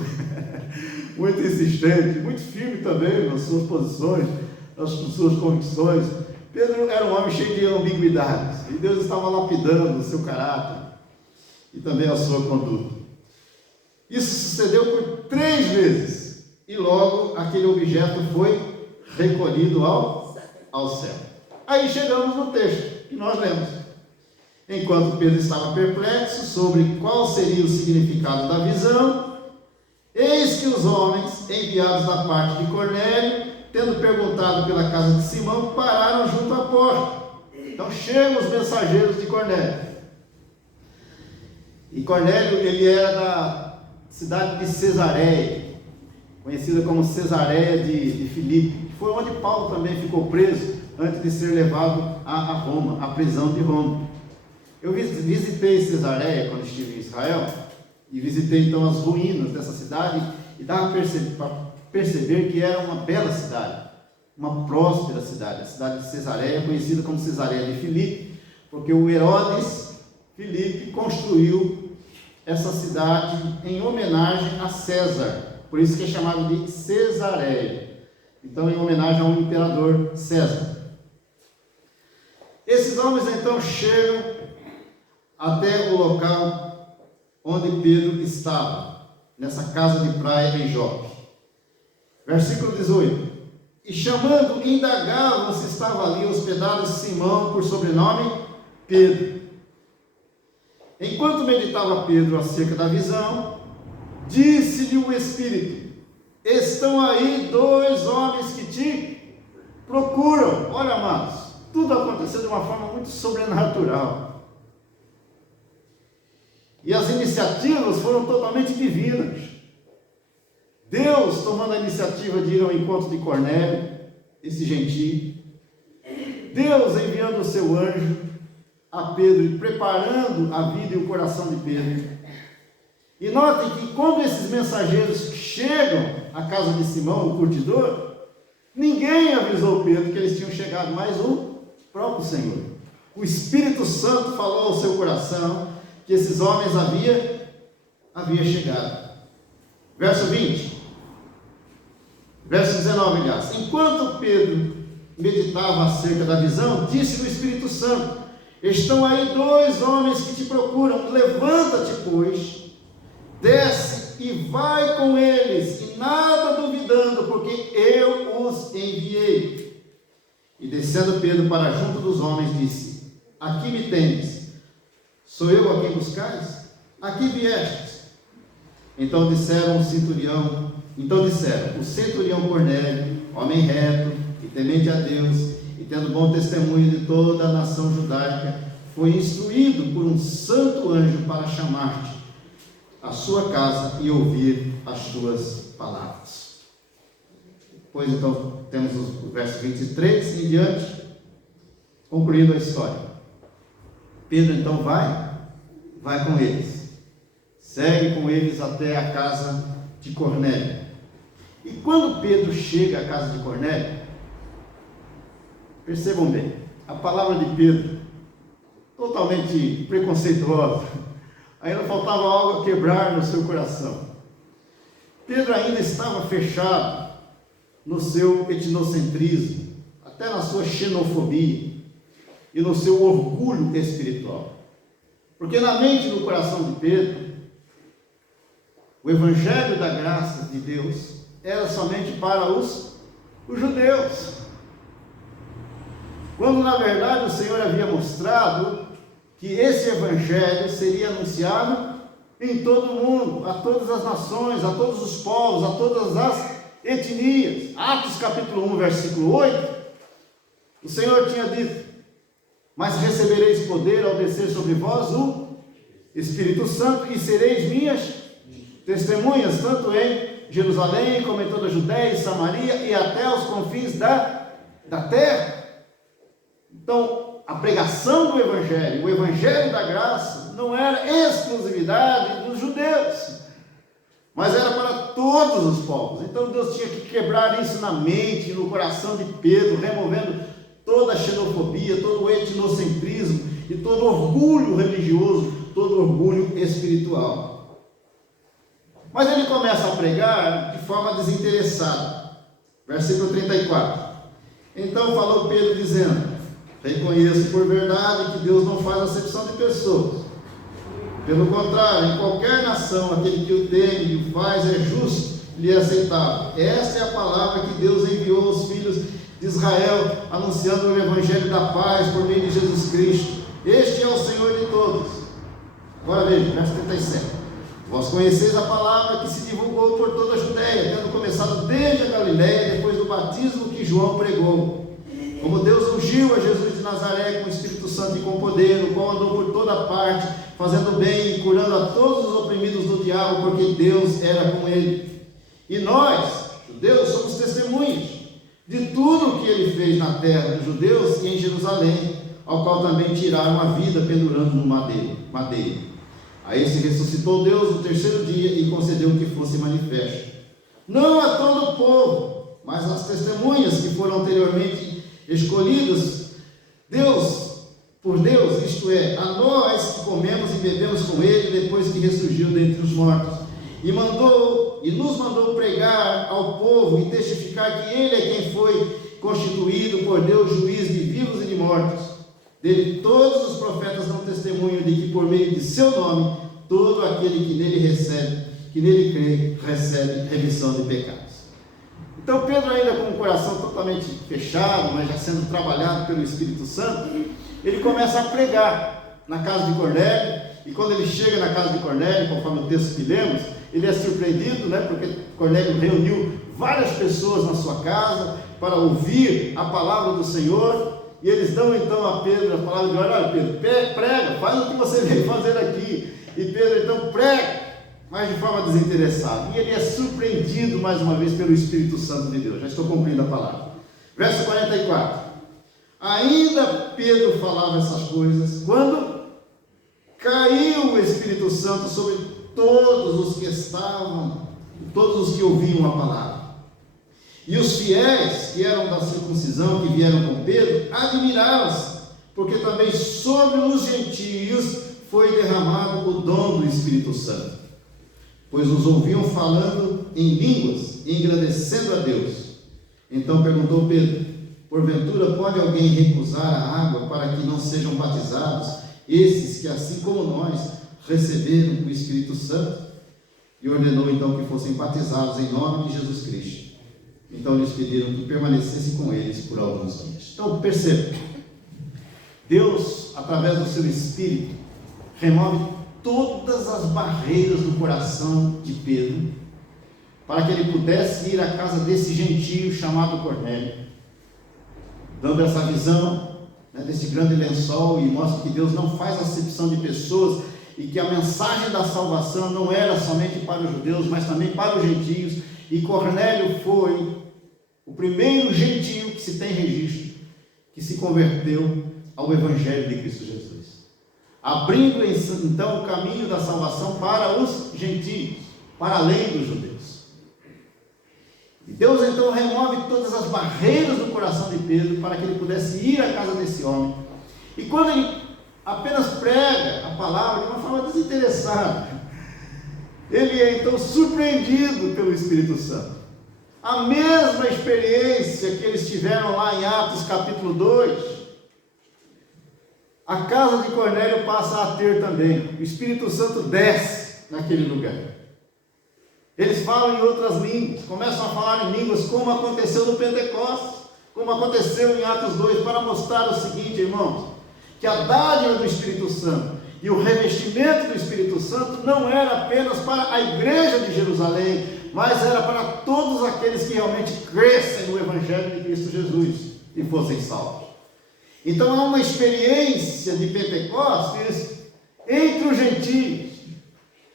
muito insistente, muito firme também nas suas posições, nas suas convicções. Pedro era um homem cheio de ambiguidades, e Deus estava lapidando o seu caráter e também a sua conduta. Isso sucedeu por 3 vezes, e logo aquele objeto foi recolhido ao céu. Aí chegamos no texto que nós lemos. Enquanto Pedro estava perplexo sobre qual seria o significado da visão, eis que os homens enviados da parte de Cornélio, tendo perguntado pela casa de Simão, pararam junto à porta. Então chegam os mensageiros de Cornélio. E Cornélio, ele era da cidade de Cesareia, conhecida como Cesareia de Filipe. Foi onde Paulo também ficou preso antes de ser levado a Roma, à prisão de Roma. Eu visitei Cesareia quando estive em Israel, e visitei então as ruínas dessa cidade, e dava para perceber que era uma bela cidade, uma próspera cidade. A cidade de Cesareia, conhecida como Cesareia de Filipe, porque o Herodes Filipe construiu essa cidade em homenagem a César, por isso que é chamado de Cesareia. Então, em homenagem ao imperador César. Esses homens então chegam até o local onde Pedro estava, nessa casa de praia em Jope. Versículo 18: e chamando, indagavam se estava ali hospedado Simão, por sobrenome Pedro. Enquanto meditava Pedro acerca da visão, disse-lhe o Espírito: estão aí 2 homens que te procuram. Olha, amados, tudo aconteceu de uma forma muito sobrenatural. E as iniciativas foram totalmente divinas. Deus tomando a iniciativa de ir ao encontro de Cornélio, esse gentio. Deus enviando o seu anjo a Pedro e preparando a vida e o coração de Pedro. E notem que quando esses mensageiros chegam à casa de Simão, o curtidor, ninguém avisou Pedro que eles tinham chegado, mas o próprio Senhor. O Espírito Santo falou ao seu coração que esses homens havia chegado. Verso 20. Verso 19, aliás. Enquanto Pedro meditava acerca da visão, disse o Espírito Santo: estão aí 2 homens que te procuram. Levanta-te, pois, desce e vai com eles, e nada duvidando, porque eu os enviei. E descendo Pedro para junto dos homens, disse: aqui me tendes, sou eu a quem buscais? Aqui viestes. Então disseram o centurião Cornélio, homem reto e temente a Deus, e tendo bom testemunho de toda a nação judaica, foi instruído por um santo anjo para chamar-te à sua casa e ouvir as suas palavras. Depois então temos o verso 23 em diante, concluindo a história. Pedro então vai com eles, segue com eles até a casa de Cornélio. E quando Pedro chega à casa de Cornélio, percebam bem, a palavra de Pedro, totalmente preconceituosa, ainda faltava algo a quebrar no seu coração. Pedro ainda estava fechado no seu etnocentrismo, até na sua xenofobia e no seu orgulho espiritual. Porque na mente e no coração de Pedro, o evangelho da graça de Deus era somente para os judeus, quando na verdade o Senhor havia mostrado que esse evangelho seria anunciado em todo o mundo, a todas as nações, a todos os povos, a todas as etnias. Atos capítulo 1, versículo 8, o Senhor tinha dito: mas recebereis poder ao descer sobre vós o Espírito Santo, e sereis minhas testemunhas, tanto em Jerusalém, como em toda a Judéia e Samaria, e até aos confins da terra. Então, a pregação do Evangelho, o Evangelho da graça, não era exclusividade dos judeus, mas era para todos os povos. Então Deus tinha que quebrar isso na mente, no coração de Pedro, removendo toda a xenofobia, todo o etnocentrismo e todo o orgulho religioso, todo o orgulho espiritual. Mas ele começa a pregar de forma desinteressada. Versículo 34. Então falou Pedro dizendo: reconheço por verdade que Deus não faz acepção de pessoas. Pelo contrário, em qualquer nação, aquele que o teme e o faz é justo e lhe é aceitável. Esta é a palavra que Deus enviou aos filhos de Israel, anunciando o Evangelho da paz por meio de Jesus Cristo. Este é o Senhor de todos. Agora veja, verso 37. Vós conheceis a palavra que se divulgou por toda a Judéia, tendo começado desde a Galiléia, depois do batismo que João pregou. Como Deus ungiu a Jesus de Nazaré com o Espírito Santo e com poder, o qual andou por toda parte, fazendo bem e curando a todos os oprimidos do diabo, porque Deus era com ele. E nós, judeus, somos testemunhas de tudo o que ele fez na terra dos judeus e em Jerusalém, ao qual também tiraram a vida pendurando no madeiro. A esse ressuscitou Deus no terceiro dia e concedeu que fosse manifesto, não a todo o povo, mas às testemunhas que foram anteriormente escolhidas por Deus, isto é, a nós que comemos e bebemos com ele depois que ressurgiu dentre os mortos, e nos mandou pregar ao povo e testificar que ele é quem foi constituído por Deus juiz de vivos e de mortos. Dele todos os profetas dão testemunho de que por meio de seu nome todo aquele que nele crê, recebe remissão de pecados. Então Pedro, ainda com o coração totalmente fechado, mas já sendo trabalhado pelo Espírito Santo, ele começa a pregar na casa de Cornélio. E quando ele chega na casa de Cornélio, conforme o texto que lemos, ele é surpreendido, porque Cornélio reuniu várias pessoas na sua casa para ouvir a palavra do Senhor. E eles dão então a Pedro a palavra de ordem: olha, Pedro, prega, faz o que você veio fazer aqui. E Pedro então prega, mas de forma desinteressada. E ele é surpreendido mais uma vez pelo Espírito Santo de Deus. Já estou cumprindo a palavra. Verso 44. Ainda Pedro falava essas coisas, quando caiu o Espírito Santo sobre todos os que ouviam a palavra. E os fiéis que eram da circuncisão, que vieram com Pedro, admiraram-se, porque também sobre os gentios foi derramado o dom do Espírito Santo, pois os ouviam falando em línguas e engrandecendo a Deus. Então perguntou Pedro: porventura pode alguém recusar a água para que não sejam batizados esses que, assim como nós, receberam o Espírito Santo? E ordenou então que fossem batizados em nome de Jesus Cristo. Então lhes pediram que permanecesse com eles por alguns dias. Então perceba, Deus, através do seu Espírito, remove todas as barreiras do coração de Pedro, para que ele pudesse ir à casa desse gentio chamado Cornélio, dando essa visão desse grande lençol, e mostra que Deus não faz acepção de pessoas, e que a mensagem da salvação não era somente para os judeus, mas também para os gentios. E Cornélio foi o primeiro gentio que se tem registro, que se converteu ao Evangelho de Cristo Jesus, abrindo então o caminho da salvação para os gentios, para além dos judeus. E Deus então remove todas as barreiras do coração de Pedro, para que ele pudesse ir à casa desse homem. E quando ele apenas prega a palavra de uma forma desinteressada, ele é então surpreendido pelo Espírito Santo. A mesma experiência que eles tiveram lá em Atos capítulo 2, a casa de Cornélio passa a ter também. O Espírito Santo desce naquele lugar. Eles falam em outras línguas, começam a falar em línguas, como aconteceu no Pentecostes, como aconteceu em Atos 2, para mostrar o seguinte, irmãos, que a dádiva do Espírito Santo E o revestimento do Espírito Santo não era apenas para a igreja de Jerusalém, mas era para todos aqueles que realmente crescem no Evangelho de Cristo Jesus e fossem salvos. Então há uma experiência de Pentecostes entre os gentios,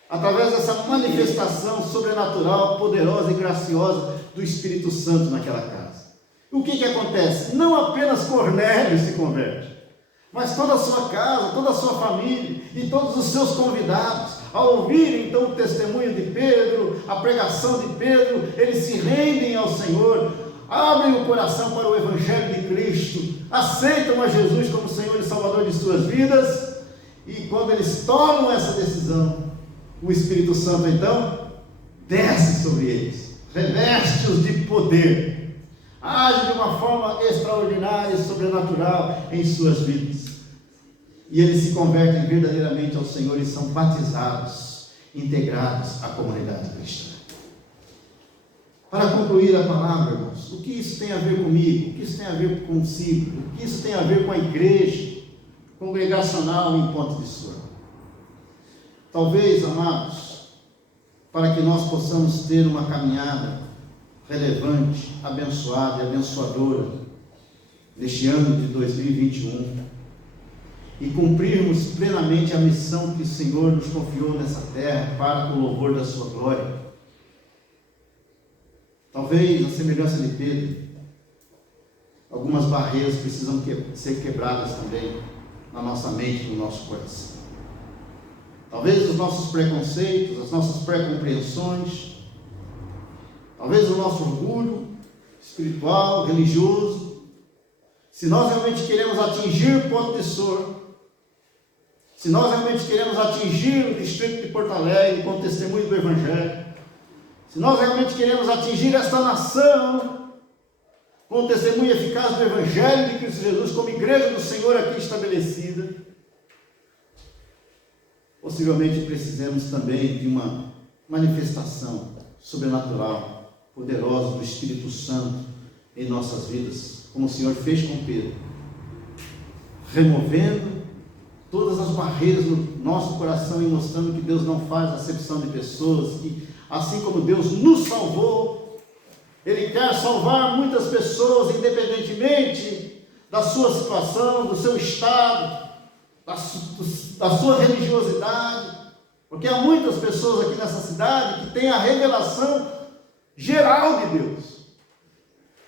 através dessa manifestação sobrenatural, poderosa e graciosa do Espírito Santo naquela casa. O que acontece? Não apenas Cornélio se converte, mas toda a sua casa, toda a sua família e todos os seus convidados, ao ouvirem então o testemunho de Pedro, a pregação de Pedro, eles se rendem ao Senhor, abrem o coração para o Evangelho de Cristo, aceitam a Jesus como Senhor e Salvador de suas vidas, e quando eles tomam essa decisão, o Espírito Santo então desce sobre eles, reveste-os de poder, age de uma forma extraordinária e sobrenatural em suas vidas. E eles se convertem verdadeiramente ao Senhor e são batizados, integrados à comunidade cristã. Para concluir a palavra, irmãos, o que isso tem a ver comigo? O que isso tem a ver consigo? O que isso tem a ver com a igreja congregacional em Ponte de Sorro? Talvez, amados, para que nós possamos ter uma caminhada relevante, abençoada e abençoadora neste ano de 2021 e cumprirmos plenamente a missão que o Senhor nos confiou nessa terra para o louvor da sua glória. Talvez, a semelhança de Pedro, algumas barreiras precisam ser quebradas também na nossa mente, no nosso coração. Talvez os nossos preconceitos, as nossas pré-compreensões, talvez o nosso orgulho espiritual, religioso. Se nós realmente queremos atingir Ponte de Sorro, se nós realmente queremos atingir o distrito de Porto Alegre com o testemunho do Evangelho, se nós realmente queremos atingir esta nação com o testemunho eficaz do Evangelho de Cristo Jesus, como igreja do Senhor aqui estabelecida, possivelmente precisamos também de uma manifestação sobrenatural, poderosa do Espírito Santo em nossas vidas, como o Senhor fez com Pedro, removendo todas as barreiras no nosso coração e mostrando que Deus não faz acepção de pessoas, que assim como Deus nos salvou, Ele quer salvar muitas pessoas, independentemente da sua situação, do seu estado, da sua religiosidade, porque há muitas pessoas aqui nessa cidade que têm a revelação geral de Deus,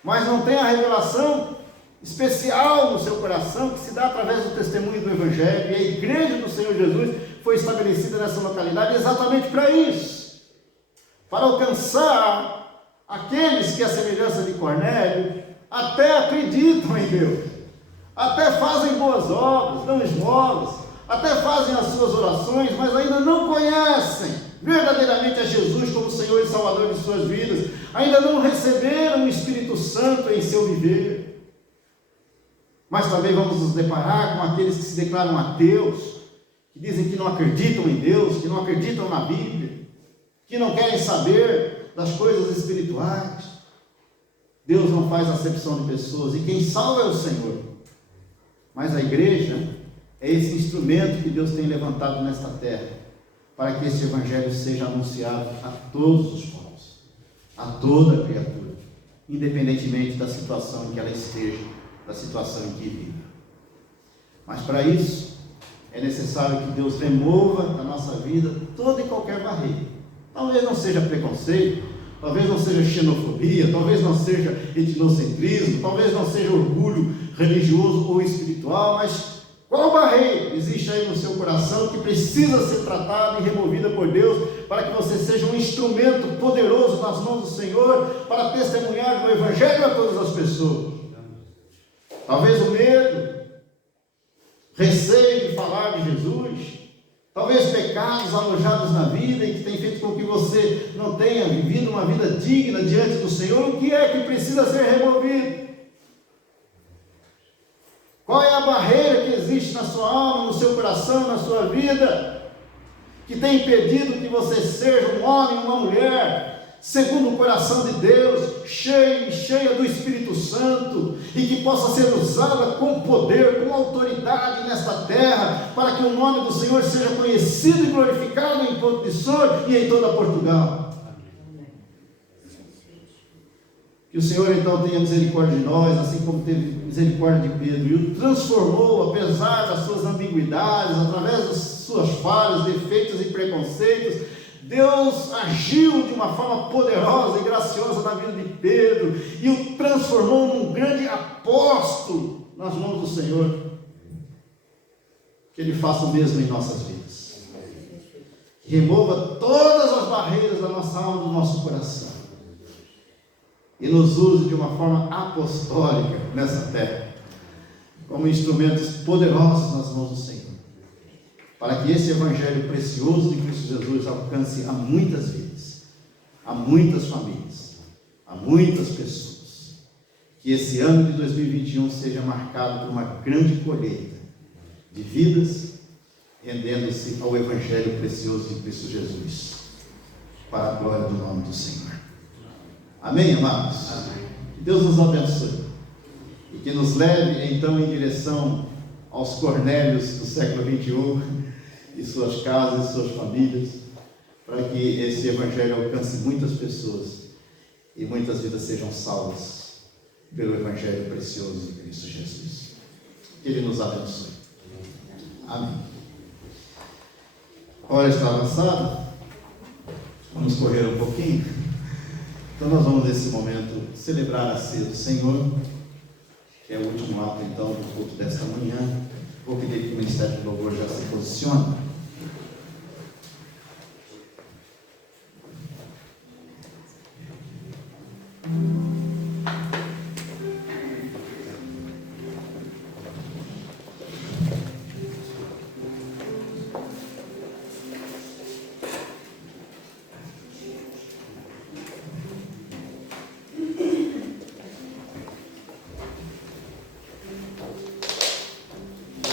mas não tem a revelação especial no seu coração, que se dá através do testemunho do Evangelho. E a igreja do Senhor Jesus foi estabelecida nessa localidade exatamente para isso, para alcançar aqueles que, à semelhança de Cornélio, até acreditam em Deus, até fazem boas obras, dão esmolas, até fazem as suas orações, mas ainda não conhecem verdadeiramente a Jesus como Senhor e Salvador de suas vidas, ainda não receberam o Espírito Santo em seu viver. Mas também vamos nos deparar com aqueles que se declaram ateus, que dizem que não acreditam em Deus, que não acreditam na Bíblia, que não querem saber das coisas espirituais. Deus não faz acepção de pessoas, e quem salva é o Senhor. Mas a igreja é esse instrumento que Deus tem levantado nesta terra, para que esse Evangelho seja anunciado a todos os povos, a toda criatura, independentemente da situação em que ela esteja, da situação em que vive. Mas para isso, é necessário que Deus remova da nossa vida toda e qualquer barreira. Talvez não seja preconceito, talvez não seja xenofobia, talvez não seja etnocentrismo, talvez não seja orgulho religioso ou espiritual, mas qual barreira existe aí no seu coração que precisa ser tratada e removida por Deus, para que você seja um instrumento poderoso nas mãos do Senhor, para testemunhar do Evangelho a todas as pessoas? Talvez o medo, receio de falar de Jesus, talvez pecados alojados na vida e que tem feito com que você não tenha vivido uma vida digna diante do Senhor. O que é que precisa ser removido? Qual é a barreira que existe na sua alma, no seu coração, na sua vida, que tem impedido que você seja um homem, uma mulher, segundo o coração de Deus, cheia do Espírito Santo, e que possa ser usada com poder, com autoridade nesta terra, para que o nome do Senhor seja conhecido e glorificado em Ponto de Sol e em toda Portugal. Que o Senhor então tenha misericórdia de nós, assim como teve misericórdia de Pedro, e o transformou, apesar das suas ambiguidades, através das suas falhas, defeitos e preconceitos. Deus agiu de uma forma poderosa e graciosa na vida de Pedro, e o transformou num grande apóstolo nas mãos do Senhor. Que Ele faça o mesmo em nossas vidas. Remova todas as barreiras da nossa alma, do nosso coração, e nos use de uma forma apostólica nessa terra, como instrumentos poderosos nas mãos do Senhor, para que esse Evangelho precioso de Cristo Jesus alcance a muitas vidas, a muitas famílias, a muitas pessoas. Que esse ano de 2021 seja marcado por uma grande colheita de vidas, rendendo-se ao Evangelho precioso de Cristo Jesus, para a glória do nome do Senhor. Amém, amados? Amém. Que Deus nos abençoe e que nos leve então em direção aos Cornélios do século 21 e suas casas e suas famílias, para que esse Evangelho alcance muitas pessoas e muitas vidas sejam salvas pelo Evangelho precioso de Cristo Jesus. Que Ele nos abençoe. Amém. A hora está avançada, vamos correr um pouquinho. Então nós vamos nesse momento celebrar a ceia do Senhor, que é o último ato então do culto desta manhã. Vou pedir que o Ministério do Louvor já se posicione.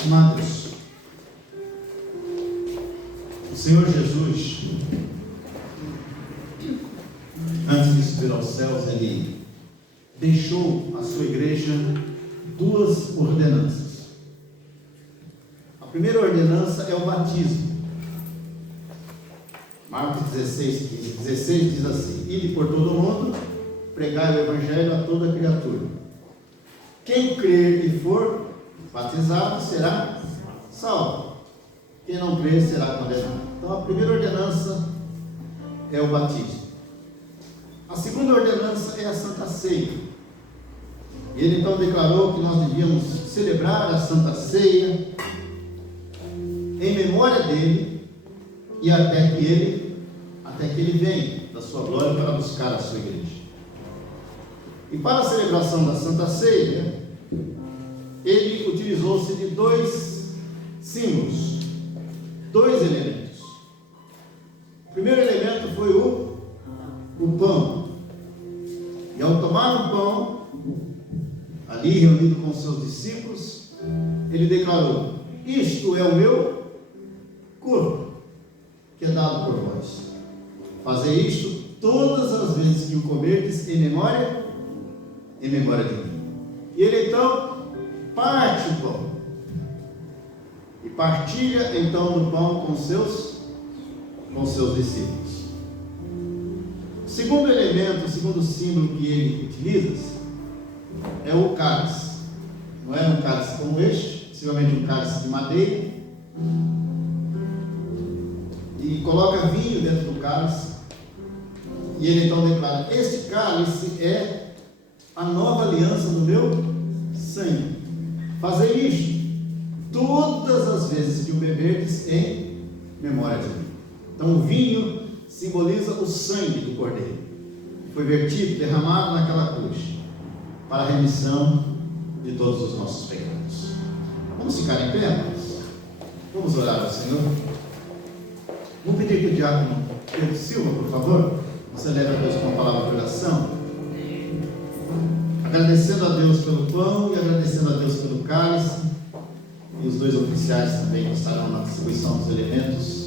Amados, o Senhor Jesus, antes de subir aos céus, Ele deixou à sua igreja duas ordenanças. A primeira ordenança é o batismo. Marcos 16 diz assim: ide por todo o mundo, pregai o Evangelho a toda criatura. Quem crer e for batizado será salvo. Quem não crer será condenado. Então a primeira ordenança é o batismo. A segunda ordenança é a Santa Ceia. Ele então declarou que nós devíamos celebrar a Santa Ceia em memória dele e até que ele venha da sua glória para buscar a sua igreja. E para a celebração da Santa Ceia, ele utilizou-se de dois símbolos, dois elementos. O primeiro elemento foi o pão. E ao tomar o pão, ali reunido com seus discípulos, ele declarou: isto é o meu corpo, que é dado por vós. Fazei isto todas as vezes que o comerdes em memória de mim. E ele então parte o pão e partilha então do pão com seus discípulos. O segundo elemento, o segundo símbolo que ele utiliza é o cálice. Não é um cálice como este, possivelmente um cálice de madeira, e coloca vinho dentro do cálice, e ele então declara: este cálice é a nova aliança do meu sangue. Fazei isto todas as vezes que o beberdes em memória de mim. Então o vinho simboliza o sangue do Cordeiro, que foi vertido, derramado naquela cruz, para a remissão de todos os nossos pecados. Vamos ficar em pé, irmãos? Vamos orar ao Senhor. Vou pedir que o diácono Pedro Silva, por favor, você leve a Deus com uma palavra de oração, agradecendo a Deus pelo pão e agradecendo a Deus pelo cálice, e os dois oficiais também que estarão na distribuição dos elementos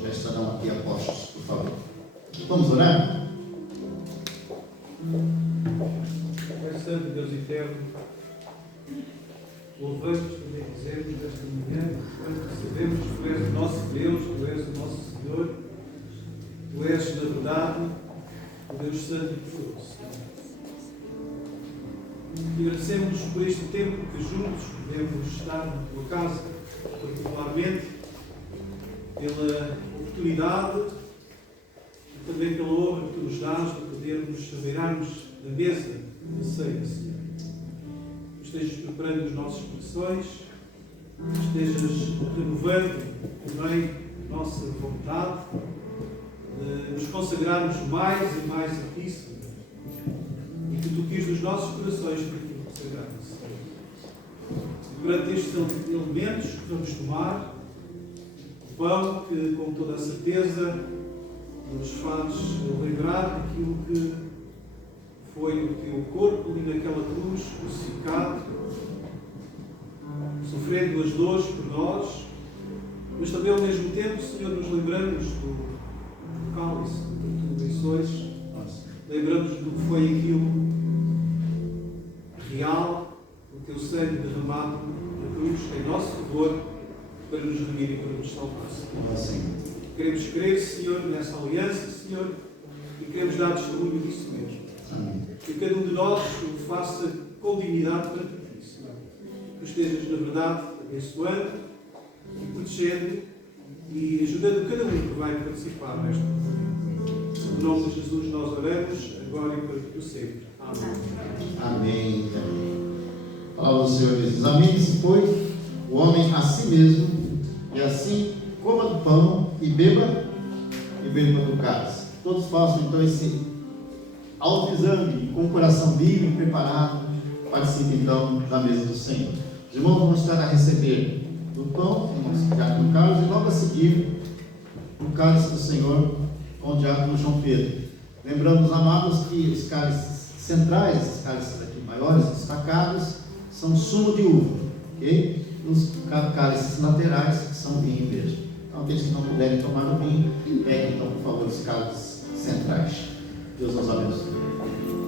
já estarão aqui apostos, por favor. Vamos orar? Santo e Deus eterno, louvamos, também dizemos nesta manhã, quando recebemos que Tu és o nosso Deus, Tu és o nosso Senhor, Tu és, na verdade, o Deus Santo e Poderoso. E agradecemos por este tempo que juntos podemos estar na Tua casa, particularmente pela oportunidade e também pela honra que Tu nos dás de podermos saberarmos da mesa da ceia, Senhor. Tu estejas preparando os nossos corações, estejas renovando também a nossa vontade de nos consagrarmos mais e mais a Ti, Senhor. E que Tu quis nos nossos corações para Ti consagrarmos, Senhor. E perante estes elementos que vamos tomar, o pão que, com toda a certeza, nos faz lembrar daquilo que foi o Teu corpo ali naquela cruz, crucificado, sofrendo as dores por nós, mas também ao mesmo tempo, Senhor, nos lembramos do cálice que Tu abençoes, lembramos do que foi aquilo real, o Teu sangue derramado na cruz em nosso favor, para nos remir e para nos salvar, Senhor. Queremos crer, Senhor, nessa aliança, Senhor, e queremos dar testemunho disso mesmo. Amém. Que cada um de nós o faça com dignidade para Ti, Senhor. Que estejas, na verdade, abençoando e protegendo e ajudando cada um que vai participar nesta reunião. Em nome de Jesus nós oramos, agora e para sempre. Amém. Amém. Palavra do Senhor diz: examine-se, pois, o homem a si mesmo, e assim coma do pão e beba do cálice. Todos façam então esse autoexame com o coração livre e preparado. Participe então da mesa do Senhor. Os irmãos vão estar a receber do pão, vamos ficar no cálice, e logo a seguir o cálice do Senhor com o diácono João Pedro. Lembramos, amados, que os cálices centrais, os cálices aqui maiores, destacados, são sumo de uva, ok? Os cálices laterais são vinho mesmo. Então, aqueles que não puderem tomar o vinho, peguem então, por favor, os cálices centrais. Deus nos abençoe. Por ti.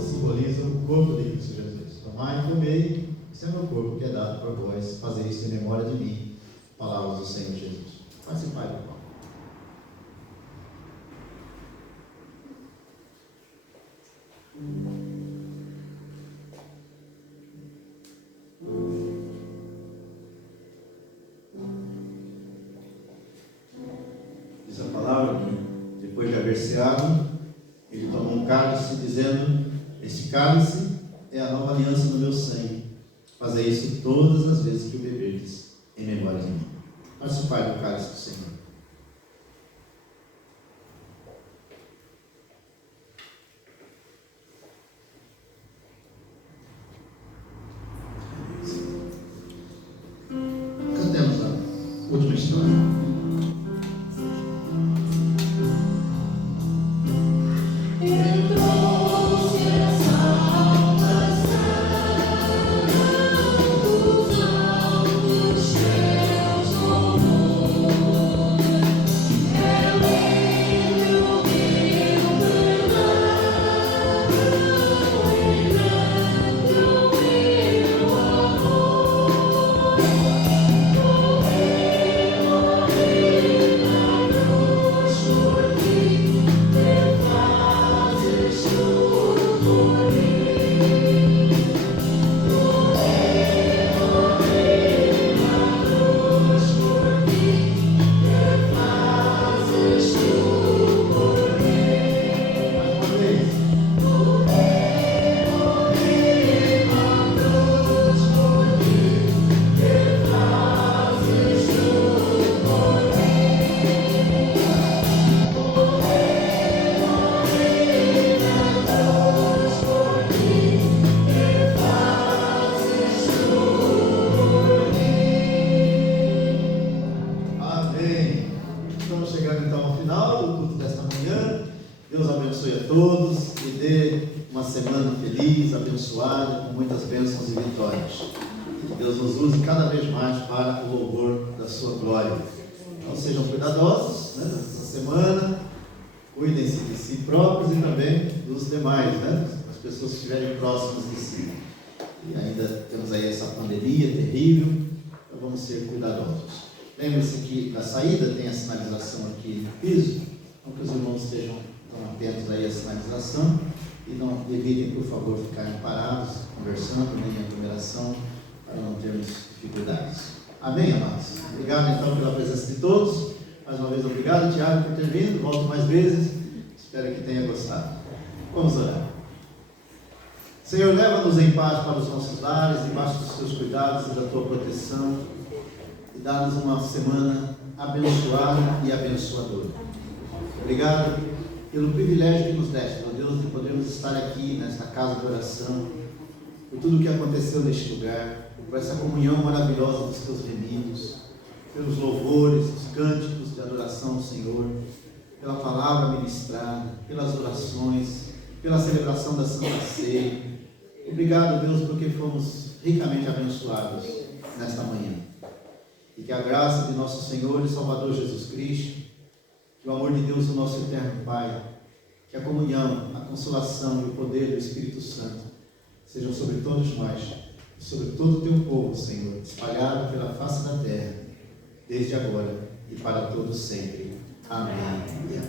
simboliza o corpo de Cristo Jesus. Tomai e comei, esse é o meu corpo que é dado por vós. Fazer isso em memória de mim. Palavras do Senhor Jesus. Participai do pão. Diz a palavra que, depois de haver ceado, ele tomou um cálice, dizendo: este cálice é a nova aliança no meu sangue. Fazei isso todas as vezes que o beberdes, em memória de mim. Participai do cálice do Senhor. Cantemos a última história. Lembre-se que na saída tem a sinalização aqui no piso, então que os irmãos estejam atentos aí à sinalização e não evitem, por favor, ficarem parados, conversando, nem em aglomeração, para não termos dificuldades. Amém, amados? Obrigado então pela presença de todos. Mais uma vez, obrigado, Tiago, por ter vindo. Volto mais vezes. Espero que tenha gostado. Vamos orar. Senhor, leva-nos em paz para os nossos lares, debaixo dos teus cuidados e da tua proteção. E dá-nos uma semana abençoada e abençoadora. Obrigado pelo privilégio que nos deste, ó Deus, de podermos estar aqui nesta casa de oração, por tudo o que aconteceu neste lugar, por essa comunhão maravilhosa dos teus remidos, pelos louvores, os cânticos de adoração ao Senhor, pela palavra ministrada, pelas orações, pela celebração da Santa Ceia. Obrigado, Deus, porque fomos ricamente abençoados nesta manhã. E que a graça de nosso Senhor e Salvador Jesus Cristo, que o amor de Deus, o nosso eterno Pai, que a comunhão, a consolação e o poder do Espírito Santo sejam sobre todos nós, sobre todo o teu povo, Senhor, espalhado pela face da terra, desde agora e para todos sempre. Amém. Amém.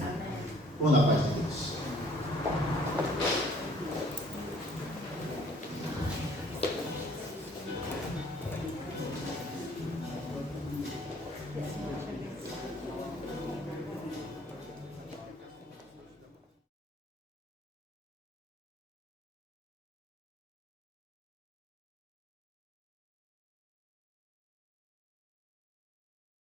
Vamos na paz de Deus.